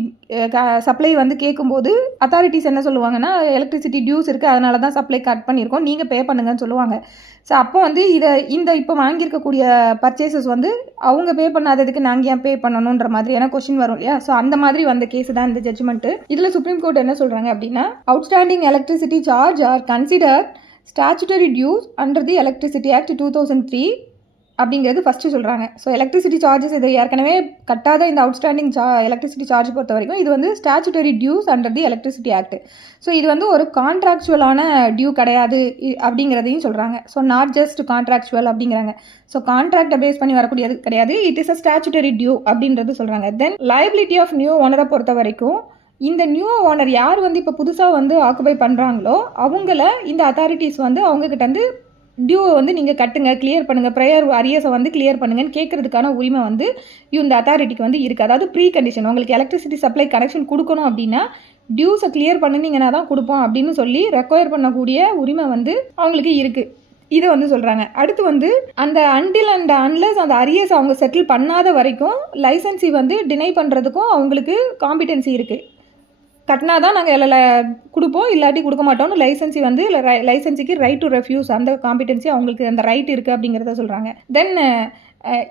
சப்ளை வந்து கேட்கும்போது அத்தாரிட்டிஸ் என்ன சொல்லுவாங்கன்னா, எலக்ட்ரிசிட்டி டியூஸ் இருக்குது, அதனால தான் சப்ளை கட் பண்ணியிருக்கோம், நீங்கள் பே பண்ணுங்கன்னு சொல்லுவாங்க. ஸோ அப்போ வந்து இப்போ வாங்கியிருக்கக்கூடிய பர்ச்சேசஸ் வந்து அவங்க பே பண்ணாததுக்கு நாங்கள் ஏன் பே பண்ணணுன்ற மாதிரியான கொஸ்டின் வரும் இல்லையா. ஸோ அந்த மாதிரி வந்த கேஸ் தான் இந்த ஜட்ஜ்மெண்ட்டு. இதில் சுப்ரீம் கோர்ட் என்ன சொல்கிறாங்க அப்படின்னா, outstanding electricity charge are consider statutory dues under the electricity act 2003 அப்படிங்கிறது ஃபஸ்ட்டு சொல்கிறாங்க. ஸோ எலக்ட்ரிசிட்டி சார்ஜஸ் இது ஏற்கனவே கட்டாத இந்த அவுட்ஸ்டாண்டிங் எலக்ட்ரிசிட்டி சார்ஜ் பொறுத்த வரைக்கும் இது வந்து statutory dues under the electricity act. So இது வந்து ஒரு கான்ட்ராக்சுவலான டியூ கிடையாது அப்படிங்கிறதையும் சொல்கிறாங்க. ஸோ நாட் ஜஸ்ட் கான்ட்ராக்சுவல் அப்படிங்கிறாங்க. ஸோ கான்ட்ராக்டை பேஸ் பண்ணி வரக்கூடியது கிடையாது, it is a statutory due அப்படின்றது சொல்கிறாங்க. தென் லைபிலிட்டி ஆஃப் நியூ ஓனரை பொறுத்த வரைக்கும் இந்த நியூ ஓனர் யார் வந்து இப்போ புதுசாக வந்து ஆக்குபை பண்ணுறாங்களோ அவங்கள இந்த அத்தாரிட்டிஸ் வந்து அவங்கக்கிட்ட வந்து டியூவை வந்து நீங்கள் கட்டுங்க, கிளியர் பண்ணுங்கள், ப்ரையர் அரியஸை வந்து கிளியர் பண்ணுங்கன்னு கேட்குறதுக்கான உரிமை வந்து இந்த அத்தாரிட்டிக்கு வந்து இருக்குது. அதாவது ப்ரீ கண்டிஷன், உங்களுக்கு எலக்ட்ரிசிட்டி சப்ளை கனெக்ஷன் கொடுக்கணும் அப்படின்னா டியூஸை கிளியர் பண்ணிங்கன்னா தான் கொடுப்போம் அப்படின்னு சொல்லி ரெக்வயர் பண்ணக்கூடிய உரிமை வந்து அவங்களுக்கு இருக்குது. இதை வந்து சொல்கிறாங்க. அடுத்து வந்து அந்த அன்டில் அண்ட் அன்லெஸ் அந்த அரியஸ் அவங்க செட்டில் பண்ணாத வரைக்கும் லைசன்சி வந்து டினை பண்ணுறதுக்கும் அவங்களுக்கு காம்பிடென்சி இருக்குது. கட்டினா தான் நாங்கள் கொடுப்போம், இல்லாட்டி கொடுக்க மாட்டோம்னு லைசன்சி வந்து லைசன்சிக்கு ரைட் டு ரெஃப்யூஸ் அந்த காம்பிடென்சி அவங்களுக்கு அந்த ரைட் இருக்குது அப்படிங்கிறத சொல்கிறாங்க. தென்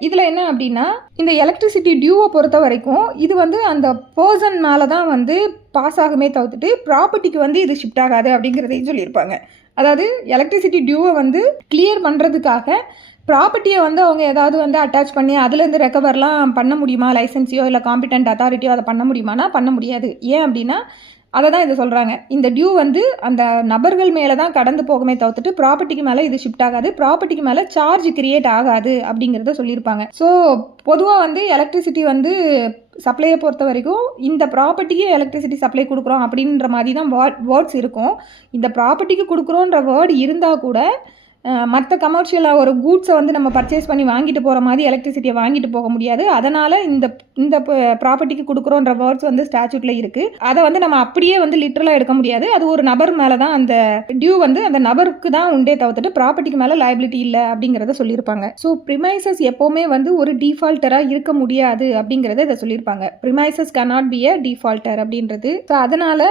இதில் என்ன அப்படின்னா, இந்த எலக்ட்ரிசிட்டி டியூவை பொறுத்த வரைக்கும் இது வந்து அந்த பர்சன் மேலே தான் வந்து பாஸ் ஆகுமே தவிர்த்துட்டு ப்ராப்பர்ட்டிக்கு வந்து இது ஷிஃப்ட் ஆகாது அப்படிங்கிறதையும் சொல்லியிருப்பாங்க. அதாவது எலக்ட்ரிசிட்டி டியூவை வந்து கிளியர் பண்ணுறதுக்காக ப்ராப்பர்ட்டியை வந்து அவங்க ஏதாவது வந்து அட்டாச் பண்ணி அதுலேருந்து ரெக்கவர்லாம் பண்ண முடியுமா, லைசன்ஸியோ இல்லை காம்பிடென்ட் அத்தாரிட்டியோ அதை பண்ண முடியுமானா பண்ண முடியாது. ஏன் அப்படின்னா அதை தான் இதை சொல்கிறாங்க, இந்த டியூ வந்து அந்த நபர்கள் மேலே தான் கடந்து போகுமே தவிர்த்துட்டு ப்ராப்பர்ட்டிக்கு மேலே இது ஷிஃப்ட் ஆகாது, ப்ராப்பர்ட்டிக்கு மேலே சார்ஜ் கிரியேட் ஆகாது அப்படிங்கிறத சொல்லியிருப்பாங்க. ஸோ பொதுவாக வந்து எலக்ட்ரிசிட்டி வந்து சப்ளையை பொறுத்த வரைக்கும் இந்த ப்ராப்பர்ட்டிக்கு எலக்ட்ரிசிட்டி சப்ளை கொடுக்குறோம் அப்படின்ற மாதிரி தான் வேர்ட்ஸ் இருக்கும். இந்த ப்ராப்பர்ட்டிக்கு கொடுக்குறோன்ற வேர்டு இருந்தால் கூட மற்ற கமர்ஷியலாக ஒரு கூட்ஸை வந்து நம்ம பர்ச்சேஸ் பண்ணி வாங்கிட்டு போகிற மாதிரி எலக்ட்ரிசிட்டியை வாங்கிட்டு போக முடியாது. அதனால் இந்த ப்ராப்பர்ட்டிக்கு கொடுக்குறோன்ற வேர்ட்ஸ் வந்து ஸ்டாச்சுட்டில் இருக்குது. அதை வந்து நம்ம அப்படியே வந்து லிட்ரலாக எடுக்க முடியாது. அது ஒரு நபர் மேலே தான் அந்த டியூ வந்து அந்த நபருக்கு தான் உண்டே தவிர்த்துட்டு ப்ராப்பர்ட்டிக்கு மேலே லைபிலிட்டி இல்லை அப்படிங்கிறத சொல்லியிருப்பாங்க. ஸோ ப்ரிமைசஸ் எப்போவுமே வந்து ஒரு டிஃபால்ட்டராக இருக்க முடியாது அப்படிங்கிறத இதை சொல்லியிருப்பாங்க. Premises cannot be a defaulter அப்படின்றது. ஸோ அதனால்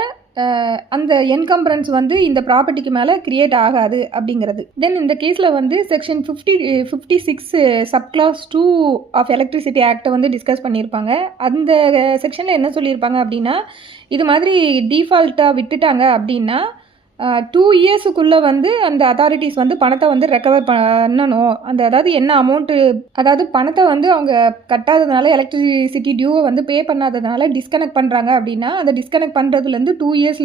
அந்த என்கம்பரன்ஸ் வந்து இந்த ப்ராப்பர்ட்டிக்கு மேலே கிரியேட் ஆகாது அப்படிங்கிறது. தென் இந்த கேஸில் வந்து செக்ஷன் 56 சப்கிளாஸ் 2 ஆஃப் எலக்ட்ரிசிட்டி ஆக்டை வந்து டிஸ்கஸ் பண்ணியிருப்பாங்க. அந்த செக்ஷனில் என்ன சொல்லியிருப்பாங்க அப்படின்னா, இது மாதிரி டிஃபால்ட்டாக விட்டுட்டாங்க அப்படின்னா 2 இயர்ஸுக்குள்ளே வந்து அந்த அத்தாரிட்டிஸ் வந்து பணத்தை வந்து ரெக்கவர் பண்ணணும். அதாவது என்ன அமௌண்ட்டு, அதாவது பணத்தை வந்து அவங்க கட்டாததுனால எலக்ட்ரிசிட்டி டியூவை வந்து பே பண்ணாததுனால டிஸ்கனெக்ட் பண்ணுறாங்க அப்படின்னா அந்த டிஸ்கனெக்ட் பண்ணுறதுலேருந்து 2 இயர்ஸ்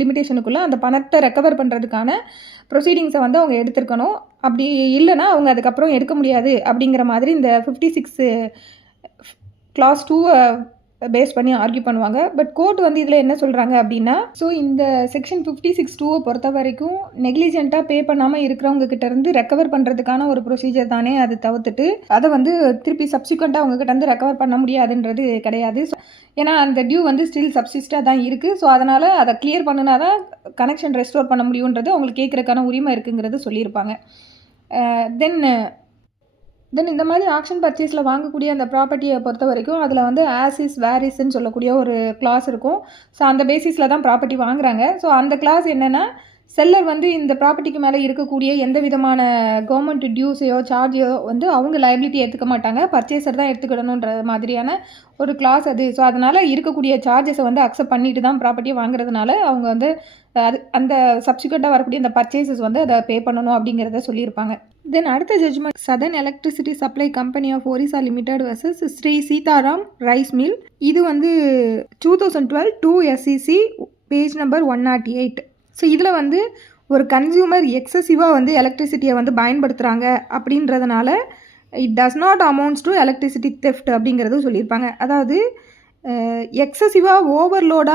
லிமிட்டேஷனுக்குள்ளே அந்த பணத்தை ரெக்கவர் பண்ணுறதுக்கான ப்ரொசீடிங்ஸை வந்து அவங்க எடுத்துருக்கணும். அப்படி இல்லைன்னா அவங்க அதுக்கப்புறம் எடுக்க முடியாது அப்படிங்கிற மாதிரி இந்த 56 கிளாஸ் 2 பேஸ் பண்ணி ஆர்கியூ பண்ணுவாங்க. பட் கோர்ட் வந்து இதில் என்ன சொல்கிறாங்க அப்படின்னா, ஸோ இந்த செக்ஷன் 56(2) பொறுத்த வரைக்கும் நெக்லிஜென்ட்டாக பே பண்ணாமல் இருக்கிறவங்க கிட்ட இருந்து ரெக்கவர் பண்ணுறதுக்கான ஒரு ப்ரொசீஜர் தானே, அது தவிர்த்துட்டு அதை வந்து திருப்பி சப்சிக்வெண்ட்டாக அவங்க கிட்ட இருந்து ரெக்கவர் பண்ண முடியாதுன்றது கிடையாது. ஏன்னா அந்த டியூ வந்து ஸ்டில் சப்சிஸ்டாக தான் இருக்குது. ஸோ அதனால் அதை கிளியர் பண்ணினா தான் கனெக்ஷன் ரெஸ்டோர் பண்ண முடியுன்றது அவங்களுக்கு கேட்குறதுக்கான உரிமை இருக்குங்கிறது சொல்லியிருப்பாங்க. தென் இந்த மாதிரி ஆக்ஷன் பர்ச்சேஸில் வாங்கக்கூடிய அந்த ப்ராப்பர்ட்டியை பொறுத்த வரைக்கும் அதில் வந்து ஆசிஸ் வேரிஸ்ன்னு சொல்லக்கூடிய ஒரு கிளாஸ் இருக்கும். ஸோ அந்த பேசிஸில் தான் ப்ராப்பர்ட்டி வாங்குறாங்க. ஸோ அந்த கிளாஸ் என்னென்னா, செல்லர் வந்து இந்த ப்ராப்பர்ட்டிக்கு மேலே இருக்கக்கூடிய எந்த விதமான கவர்மெண்ட் டியூஸையோ சார்ஜையோ வந்து அவங்க லைபிலிட்டி ஏற்றுக்க மாட்டாங்க, பர்ச்சேசர் தான் எடுத்துக்கிடணுன்ற மாதிரியான ஒரு கிளாஸ் அது. ஸோ அதனால் இருக்கக்கூடிய சார்ஜஸை வந்து அக்செப்ட் பண்ணிட்டு தான் ப்ராப்பர்ட்டியை வாங்குறதுனால அவங்க வந்து அது அந்த சப்சிக்வெண்ட்டாக வரக்கூடிய இந்த பர்ச்சேசஸ் வந்து அதை பே பண்ணணும் அப்படிங்கிறத சொல்லியிருப்பாங்க. தென் அடுத்த judgment, southern electricity supply company of Orissa limited versus Shri Sitaram rice mill. இது வந்து 2012 2 SEC பேஜ் நம்பர் 108. ஸோ இதில் வந்து ஒரு கன்சியூமர் எக்ஸசிவாக வந்து எலக்ட்ரிசிட்டியை வந்து பயன்படுத்துகிறாங்க அப்படின்றதுனால it does not amounts to electricity theft அப்படிங்கிறது சொல்லியிருப்பாங்க. அதாவது எக்ஸசிவாக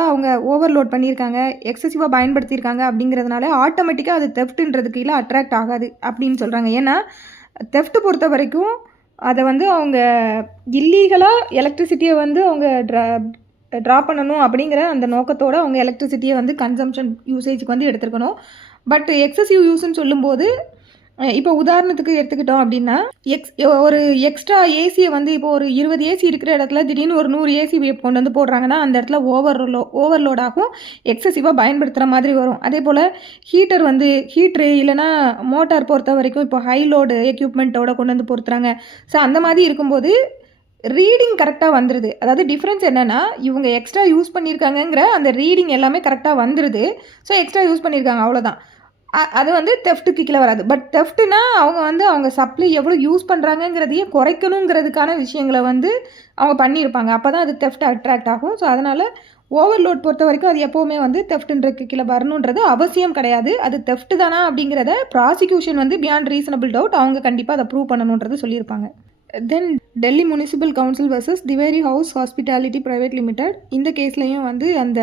அவங்க ஓவர்லோட் பண்ணியிருக்காங்க, எக்ஸசிவாக பயன்படுத்தியிருக்காங்க அப்படிங்கிறதுனால ஆட்டோமேட்டிக்காக அது தெஃப்ட்டுன்றதுக்கு கீழே அட்ராக்ட் ஆகாது அப்படின்னு சொல்கிறாங்க. ஏன்னா தெஃப்ட் பொறுத்த வரைக்கும் அதை வந்து அவங்க இல்லீகலாக எலக்ட்ரிசிட்டியை வந்து அவங்க ட்ரா பண்ணணும் அப்படிங்கிற அந்த நோக்கத்தோடு அவங்க எலக்ட்ரிசிட்டியை வந்து கன்சம்ஷன் யூசேஜுக்கு வந்து எடுத்துருக்கணும். பட் எக்ஸசிவ் யூஸ்ன்னு சொல்லும்போது இப்போ உதாரணத்துக்கு எடுத்துக்கிட்டோம் அப்படின்னா ஒரு எக்ஸ்ட்ரா ஏசியை வந்து இப்போ ஒரு 20 ஏசி இருக்கிற இடத்துல திடீர்னு ஒரு 100 ஏசி கொண்டு வந்து போடுறாங்கன்னா அந்த இடத்துல ஓவர்லோடாகும், எக்ஸசிவாக பயன்படுத்துகிற மாதிரி வரும். அதே போல் ஹீட்ரு இல்லைனா மோட்டார் பொறுத்த வரைக்கும் இப்போ ஹை லோடு எக்யூப்மெண்ட்டோட கொண்டு வந்து பொறுத்துறாங்க. ஸோ அந்த மாதிரி இருக்கும்போது ரீடிங் கரெக்டாக வந்துடுது. அதாவது டிஃப்ரென்ஸ் என்னென்னா இவங்க எக்ஸ்ட்ரா யூஸ் பண்ணியிருக்காங்கங்கிற அந்த ரீடிங் எல்லாமே கரெக்டாக வந்துடுது. ஸோ எக்ஸ்ட்ரா யூஸ் பண்ணியிருக்காங்க அவ்வளோதான். அது வந்து தெஃப்ட்டுக்கு கீழே வராது. பட் தெஃப்ட்டுனா அவங்க சப்ளை எவ்வளோ யூஸ் பண்ணுறாங்கங்கிறதையே குறைக்கணுங்கிறதுக்கான விஷயங்களை வந்து அவங்க பண்ணியிருப்பாங்க. அப்போ தான் அது தெஃப்ட் அட்ராக்ட் ஆகும். ஸோ அதனால் ஓவர்லோட் பொறுத்த வரைக்கும் அது எப்போவுமே வந்து தெஃப்ட்டுன்றதுக்கு கீழே வரணுன்றது அவசியம் கிடையாது. அது தெஃப்ட் தானா அப்படிங்கிறத ப்ராசிக்யூஷன் வந்து பியாண்ட் ரீசனபிள் டவுட் அவங்க கண்டிப்பாக அதை ப்ரூவ் பண்ணணுன்றது சொல்லியிருப்பாங்க. Then Delhi municipal council versus Tiveri house hospitality private limited. இந்த கேஸ்லையும் வந்து அந்த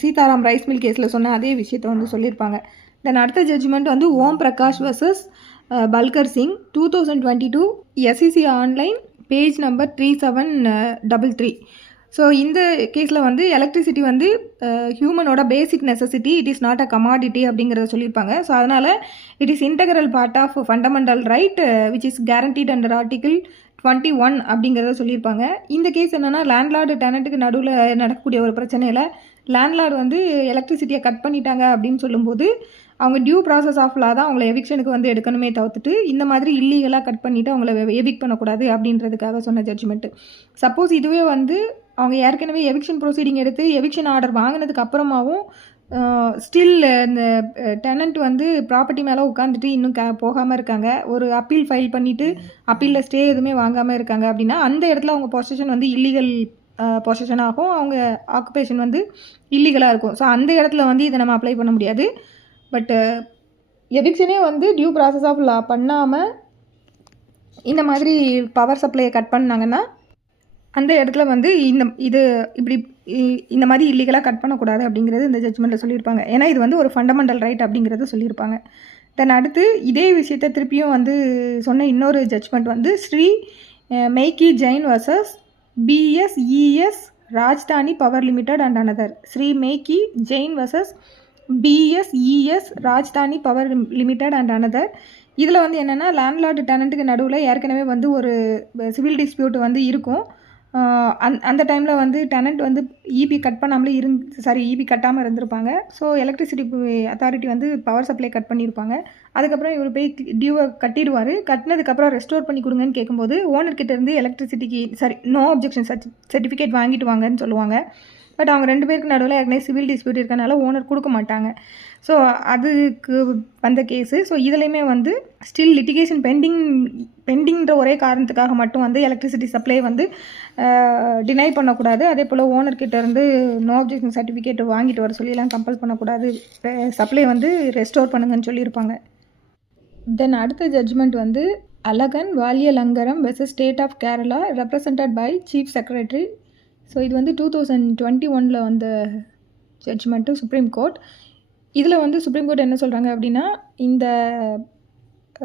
சீதாராம் ரைஸ் மில் கேஸில் சொன்ன அதே விஷயத்தை வந்து சொல்லியிருப்பாங்க. தென் அடுத்த ஜட்ஜ்மெண்ட் வந்து Om Prakash versus Balkar Singh 2022 SEC online page number 3733. So இந்த கேஸில் வந்து எலக்ட்ரிசிட்டி வந்து ஹியூமனோட basic necessity, it is not a commodity அப்படிங்கிறத சொல்லியிருப்பாங்க. ஸோ அதனால் it is integral part of fundamental right which is guaranteed under article 21 அப்படிங்கிறத சொல்லியிருப்பாங்க. இந்த கேஸ் என்னென்னா லேண்ட்லார்டு டெனண்ட்டுக்கு நடுவில் நடக்கக்கூடிய ஒரு பிரச்சனையில் லேண்ட்லார்டு வந்து எலக்ட்ரிசிட்டியை கட் பண்ணிட்டாங்க அப்படின்னு சொல்லும்போது அவங்க டியூ ப்ராசஸ் ஆஃப் லா தான் அவங்கள எவிக்ஷனுக்கு வந்து எடுக்கணுமே தவிர்த்துட்டு இந்த மாதிரி இல்லீகலாக கட் பண்ணிவிட்டு அவங்கள எவிக் பண்ணக்கூடாது அப்படின்றதுக்காக சொன்ன ஜட்ஜ்மெண்ட்டு. சப்போஸ் இதுவே வந்து அவங்க ஏற்கனவே எவிக்ஷன் ப்ரொசீடிங் எடுத்து எவிக்ஷன் ஆர்டர் வாங்கினதுக்கு அப்புறமாவும் ஸ்டில் இந்த டெனண்ட் வந்து ப்ராப்பர்ட்டி மேலே உட்காந்துட்டு இன்னும் போகாமல் இருக்காங்க, ஒரு அப்பீல் ஃபைல் பண்ணிவிட்டு அப்பீலில் ஸ்டே எதுவுமே வாங்காமல் இருக்காங்க அப்படின்னா அந்த இடத்துல அவங்க பொசிஷன் வந்து இல்லீகல் பொசிஷன் ஆகும், அவங்க ஆக்குபேஷன் வந்து இல்லீகலாக இருக்கும். ஸோ அந்த இடத்துல வந்து இதை நம்ம அப்ளை பண்ண முடியாது. பட்டு எவிக்ஷனே வந்து டியூ ப்ராசஸ் ஆஃப் லா பண்ணாமல் இந்த மாதிரி பவர் சப்ளையை கட் பண்ணாங்கன்னா அந்த இடத்துல வந்து இந்த மாதிரி இல்லீகலாக கட் பண்ணக்கூடாது அப்படிங்கிறது இந்த ஜட்ஜ்மெண்ட்டில் சொல்லியிருப்பாங்க. ஏன்னா இது வந்து ஒரு ஃபண்டமெண்டல் ரைட் அப்படிங்கிறத சொல்லியிருப்பாங்க. தென் அடுத்து இதே விஷயத்தை திருப்பியும் வந்து சொன்ன இன்னொரு ஜட்ஜ்மெண்ட் வந்து Shri Meiki Jain versus BSES Rajdhani power limited and another. Shri Meiki Jain versus BSES Rajdhani power limited and another. இதில் வந்து என்னென்னா லேண்ட்லார்டு டெனண்ட்டுக்கு நடுவில் ஏற்கனவே வந்து ஒரு சிவில் டிஸ்பியூட் வந்து இருக்கும். அந்த டைமில் வந்து டெனண்ட் வந்து இபி கட்டாமல் இருந்திருப்பாங்க. ஸோ எலக்ட்ரிசிட்டி அத்தாரிட்டி வந்து பவர் சப்ளை கட் பண்ணியிருப்பாங்க. அதுக்கப்புறம் இவர் போய் டியூவை கட்டிடுவார். கட்டினதுக்கப்புறம் ரெஸ்டோர் பண்ணி கொடுங்கன்னு கேட்கும்போது ஓனர்கிட்டேருந்து எலக்ட்ரிசிட்டிக்கு நோ அப்ஜெக்ஷன் சர்டிஃபிகேட் வாங்கிட்டு வாங்கன்னு சொல்லுவாங்க. பட் அவங்க 2 பேருக்கு நடுவில் ஏற்கனவே சிவில் டிஸ்பியூட் இருக்கனால ஓனர் கொடுக்க மாட்டாங்க. ஸோ அதுக்கு வந்த கேஸு. ஸோ இதுலேயுமே வந்து ஸ்டில் லிட்டிகேஷன் பெண்டிங்கிற ஒரே காரணத்துக்காக மட்டும் வந்து எலக்ட்ரிசிட்டி சப்ளை வந்து டினை பண்ணக்கூடாது. அதே போல் ஓனர்கிட்ட இருந்து நோ அப்ஜெக்ஷன் சர்டிஃபிகேட் வாங்கிட்டு வர சொல்லிலாம் கம்பல் பண்ணக்கூடாது, சப்ளை வந்து ரெஸ்டோர் பண்ணுங்கன்னு சொல்லியிருப்பாங்க. தென் அடுத்த ஜட்ஜ்மெண்ட் வந்து Alagan Valiyalankaram versus state of Kerala represented by chief secretary. So இது வந்து 2021 வந்த ஜட்ஜ்மெண்ட்டு சுப்ரீம் கோர்ட். இதில் வந்து சுப்ரீம் கோர்ட் என்ன சொல்கிறாங்க அப்படின்னா இந்த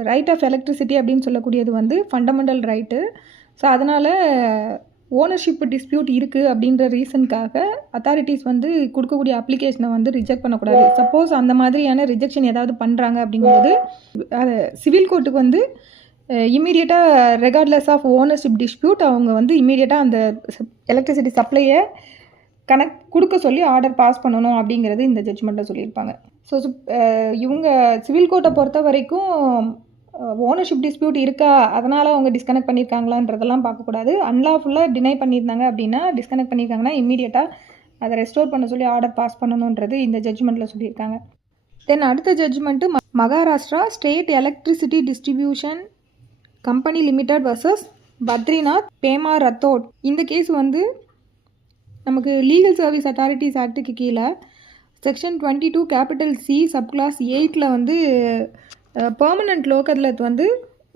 ரைட் ஆஃப் எலக்ட்ரிசிட்டி அப்படின்னு சொல்லக்கூடியது வந்து ஃபண்டமெண்டல் ரைட்டு. ஸோ அதனால் ஓனர்ஷிப் டிஸ்பியூட் இருக்குது அப்படின்ற ரீசனுக்காக அத்தாரிட்டிஸ் வந்து கொடுக்கக்கூடிய அப்ளிகேஷனை வந்து ரிஜெக்ட் பண்ணக்கூடாது. சப்போஸ் அந்த மாதிரியான ரிஜெக்ஷன் ஏதாவது பண்ணுறாங்க அப்படிங்கும்போது சிவில் கோர்ட்டுக்கு வந்து இம்மீடியட்டாக ரெகார்ட்லெஸ் ஆஃப் ஓனர்ஷிப் டிஸ்பியூட் அவங்க வந்து இம்மீடியட்டாக அந்த எலக்ட்ரிசிட்டி சப்ளையை கொடுக்க சொல்லி ஆர்டர் பாஸ் பண்ணணும் அப்படிங்கிறது இந்த ஜட்ஜ்மெண்ட்டில் சொல்லியிருப்பாங்க. ஸோ இவங்க சிவில் கோர்ட்டை பொறுத்த வரைக்கும் ஓனர்ஷிப் டிஸ்பியூட் இருக்கா, அதனால் அவங்க டிஸ்கனெக்ட் பண்ணியிருக்காங்களான்றதெல்லாம் பார்க்கக்கூடாது. அன்லாஃபுல்லாக டினை பண்ணியிருந்தாங்க அப்படின்னா, டிஸ்கனெக்ட் பண்ணியிருக்காங்கன்னா இம்மீடியட்டாக அதை ரெஸ்டோர் பண்ண சொல்லி ஆர்டர் பாஸ் பண்ணணுன்றது இந்த ஜட்ஜ்மெண்ட்டில் சொல்லியிருக்காங்க. தென் அடுத்த judgment Maharashtra state electricity distribution company limited versus Badrinath Bhema Rathod. இந்த கேஸ் வந்து நமக்கு லீகல் சர்வீஸ் அத்தாரிட்டிஸ் ஆக்டுக்கு கீழே செக்ஷன் 22 கேபிட்டல் சி சப்கிளாஸ் 8ல் வந்து பெர்மனண்ட் லோக்கல் வந்து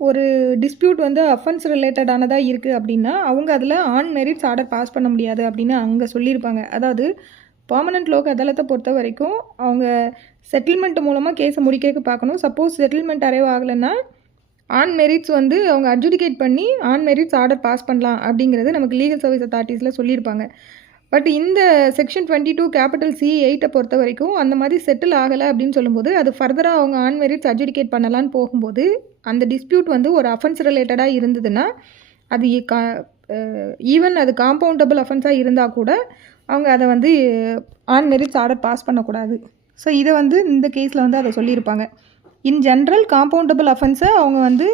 ஒரு டிஸ்பியூட் வந்து அஃபென்ஸ் ரிலேட்டடானதாக இருக்குது அப்படின்னா அவங்க அதில் ஆன் மெரிட்ஸ் ஆர்டர் பாஸ் பண்ண முடியாது அப்படின்னு அங்கே சொல்லியிருப்பாங்க. அதாவது பெர்மனண்ட் லோக் அதாலத்தை பொறுத்த வரைக்கும் அவங்க செட்டில்மெண்ட் மூலமாக கேஸை முடிக்கிறதுக்கு பார்க்கணும். சப்போஸ் செட்டில்மெண்ட் அரைவ் ஆகலைன்னா ஆன் மெரிட்ஸ் வந்து அவங்க அட்ஜுடிகேட் பண்ணி ஆன் மெரிட்ஸ் ஆர்டர் பாஸ் பண்ணலாம் அப்படிங்கிறது நமக்கு லீகல் சர்வீஸ் அத்தாரிட்டிஸில் சொல்லியிருப்பாங்க. பட் இந்த செக்ஷன் 22 கேபிட்டல் சி 8 பொறுத்த வரைக்கும் அந்த மாதிரி செட்டில் ஆகலை அப்படின்னு சொல்லும்போது அது ஃபர்தராக அவங்க ஆன் மெரிட்ஸ் அட்ஜுடிகேட் பண்ணலான்னு போகும்போது அந்த டிஸ்பியூட் வந்து ஒரு அஃபென்ஸ் ரிலேட்டடாக இருந்ததுன்னா அது ஈவன் அது காம்பவுண்டபிள் அஃபென்ஸாக இருந்தால் கூட அவங்க அதை வந்து ஆன் மெரிட்ஸ் ஆர்டர் பாஸ் பண்ணக்கூடாது. ஸோ இதை வந்து இந்த கேஸில் வந்து அதை சொல்லியிருப்பாங்க. இன் ஜென்ரல் காம்பவுண்டபிள் அஃபென்ஸை அவங்க வந்து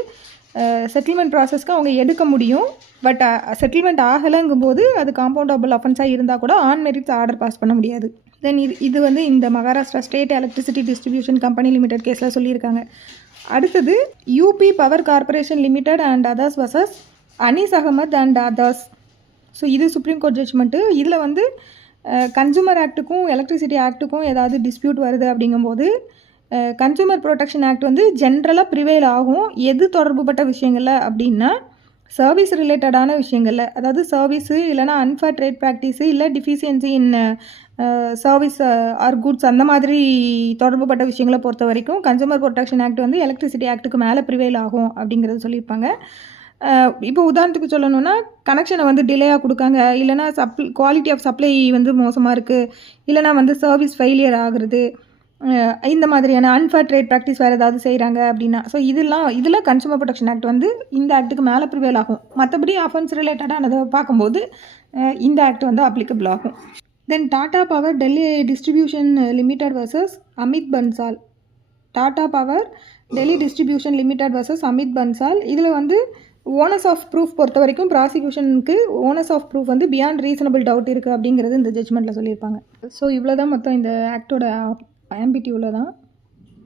செட்டில்மெண்ட் ப்ராசஸ்க்கு அவங்க எடுக்க முடியும். பட் செட்டில்மெண்ட் ஆகலைங்கும்போது அது காம்பவுண்டபிள் அஃபென்ஸாக இருந்தால் கூட ஆன் மெரிட்ஸ் ஆர்டர் பாஸ் பண்ண முடியாது. தென் இது வந்து இந்த Maharashtra state electricity distribution company limited கேஸில் சொல்லியிருக்காங்க. அடுத்தது UP power corporation limited and others versus Anees Ahmad and others. So இது சுப்ரீம் கோர்ட் ஜட்ஜ்மெண்ட்டு. இதில் வந்து கன்சூமர் ஆக்ட்டுக்கும் எலக்ட்ரிசிட்டி ஆக்ட்டுக்கும் ஏதாவது டிஸ்பியூட் வருது அப்படிங்கும்போது கன்சூமர் ப்ரொடெக்ஷன் ஆக்ட் வந்து ஜென்ரலாக ப்ரிவேல் ஆகும். எது தொடர்புபட்ட விஷயங்களில் அப்படின்னா சர்வீஸ் ரிலேட்டடான விஷயங்களில், அதாவது சர்வீஸு இல்லைனா அன்ஃபேர் ட்ரேட் ப்ராக்டிஸு இல்லை deficiency in service or goods அந்த மாதிரி தொடர்புபட்ட விஷயங்களை பொறுத்த வரைக்கும் கன்சூமர் ப்ரொடெக்ஷன் ஆக்ட் வந்து எலக்ட்ரிசிட்டி ஆக்ட்டுக்கு மேலே ப்ரிவேல் ஆகும் அப்படிங்கிறது சொல்லியிருப்பாங்க. இப்போ உதாரணத்துக்கு சொல்லணும்னா கனெக்ஷனை வந்து டிலேயாக கொடுக்காங்க, இல்லைனா குவாலிட்டி ஆஃப் சப்ளை வந்து மோசமாக இருக்குது, இல்லைனா வந்து சர்வீஸ் ஃபெயிலியர் ஆகுறது, இந்த மாதிரியான அன்ஃபேர் ட்ரேட் ப்ராக்டிஸ் வேறு ஏதாவது செய்கிறாங்க அப்படின்னா ஸோ இதில் கன்சூமர் ப்ரொடெக்ஷன் ஆக்ட் வந்து இந்த ஆக்ட்டுக்கு மேலே ப்ரிவேல் ஆகும். மற்றபடி அஃபென்ஸ் ரிலேட்டடானதை பார்க்கும்போது இந்த ஆக்ட் வந்து அப்ளிகபிள் ஆகும். Then Tata power Delhi distribution limited versus Amit Bansal. Tata power Delhi distribution limited versus Amit Bansal. இதில் வந்து ஓனர்ஸ் ஆஃப் ப்ரூஃப் பொறுத்த வரைக்கும் ப்ராசிக்யூஷனுக்கு ஓனர்ஸ் ஆஃப் ப்ரூஃப் வந்து பியாண்ட் ரீசனபிள் டவுட் இருக்குது அப்படிங்கிறது இந்த ஜட்ஜ்மெண்ட்டில் சொல்லியிருப்பாங்க. ஸோ இவ்வளோ தான் மொத்தம் இந்த ஆக்டோட ஆம்பிட்டியூவில் தான்.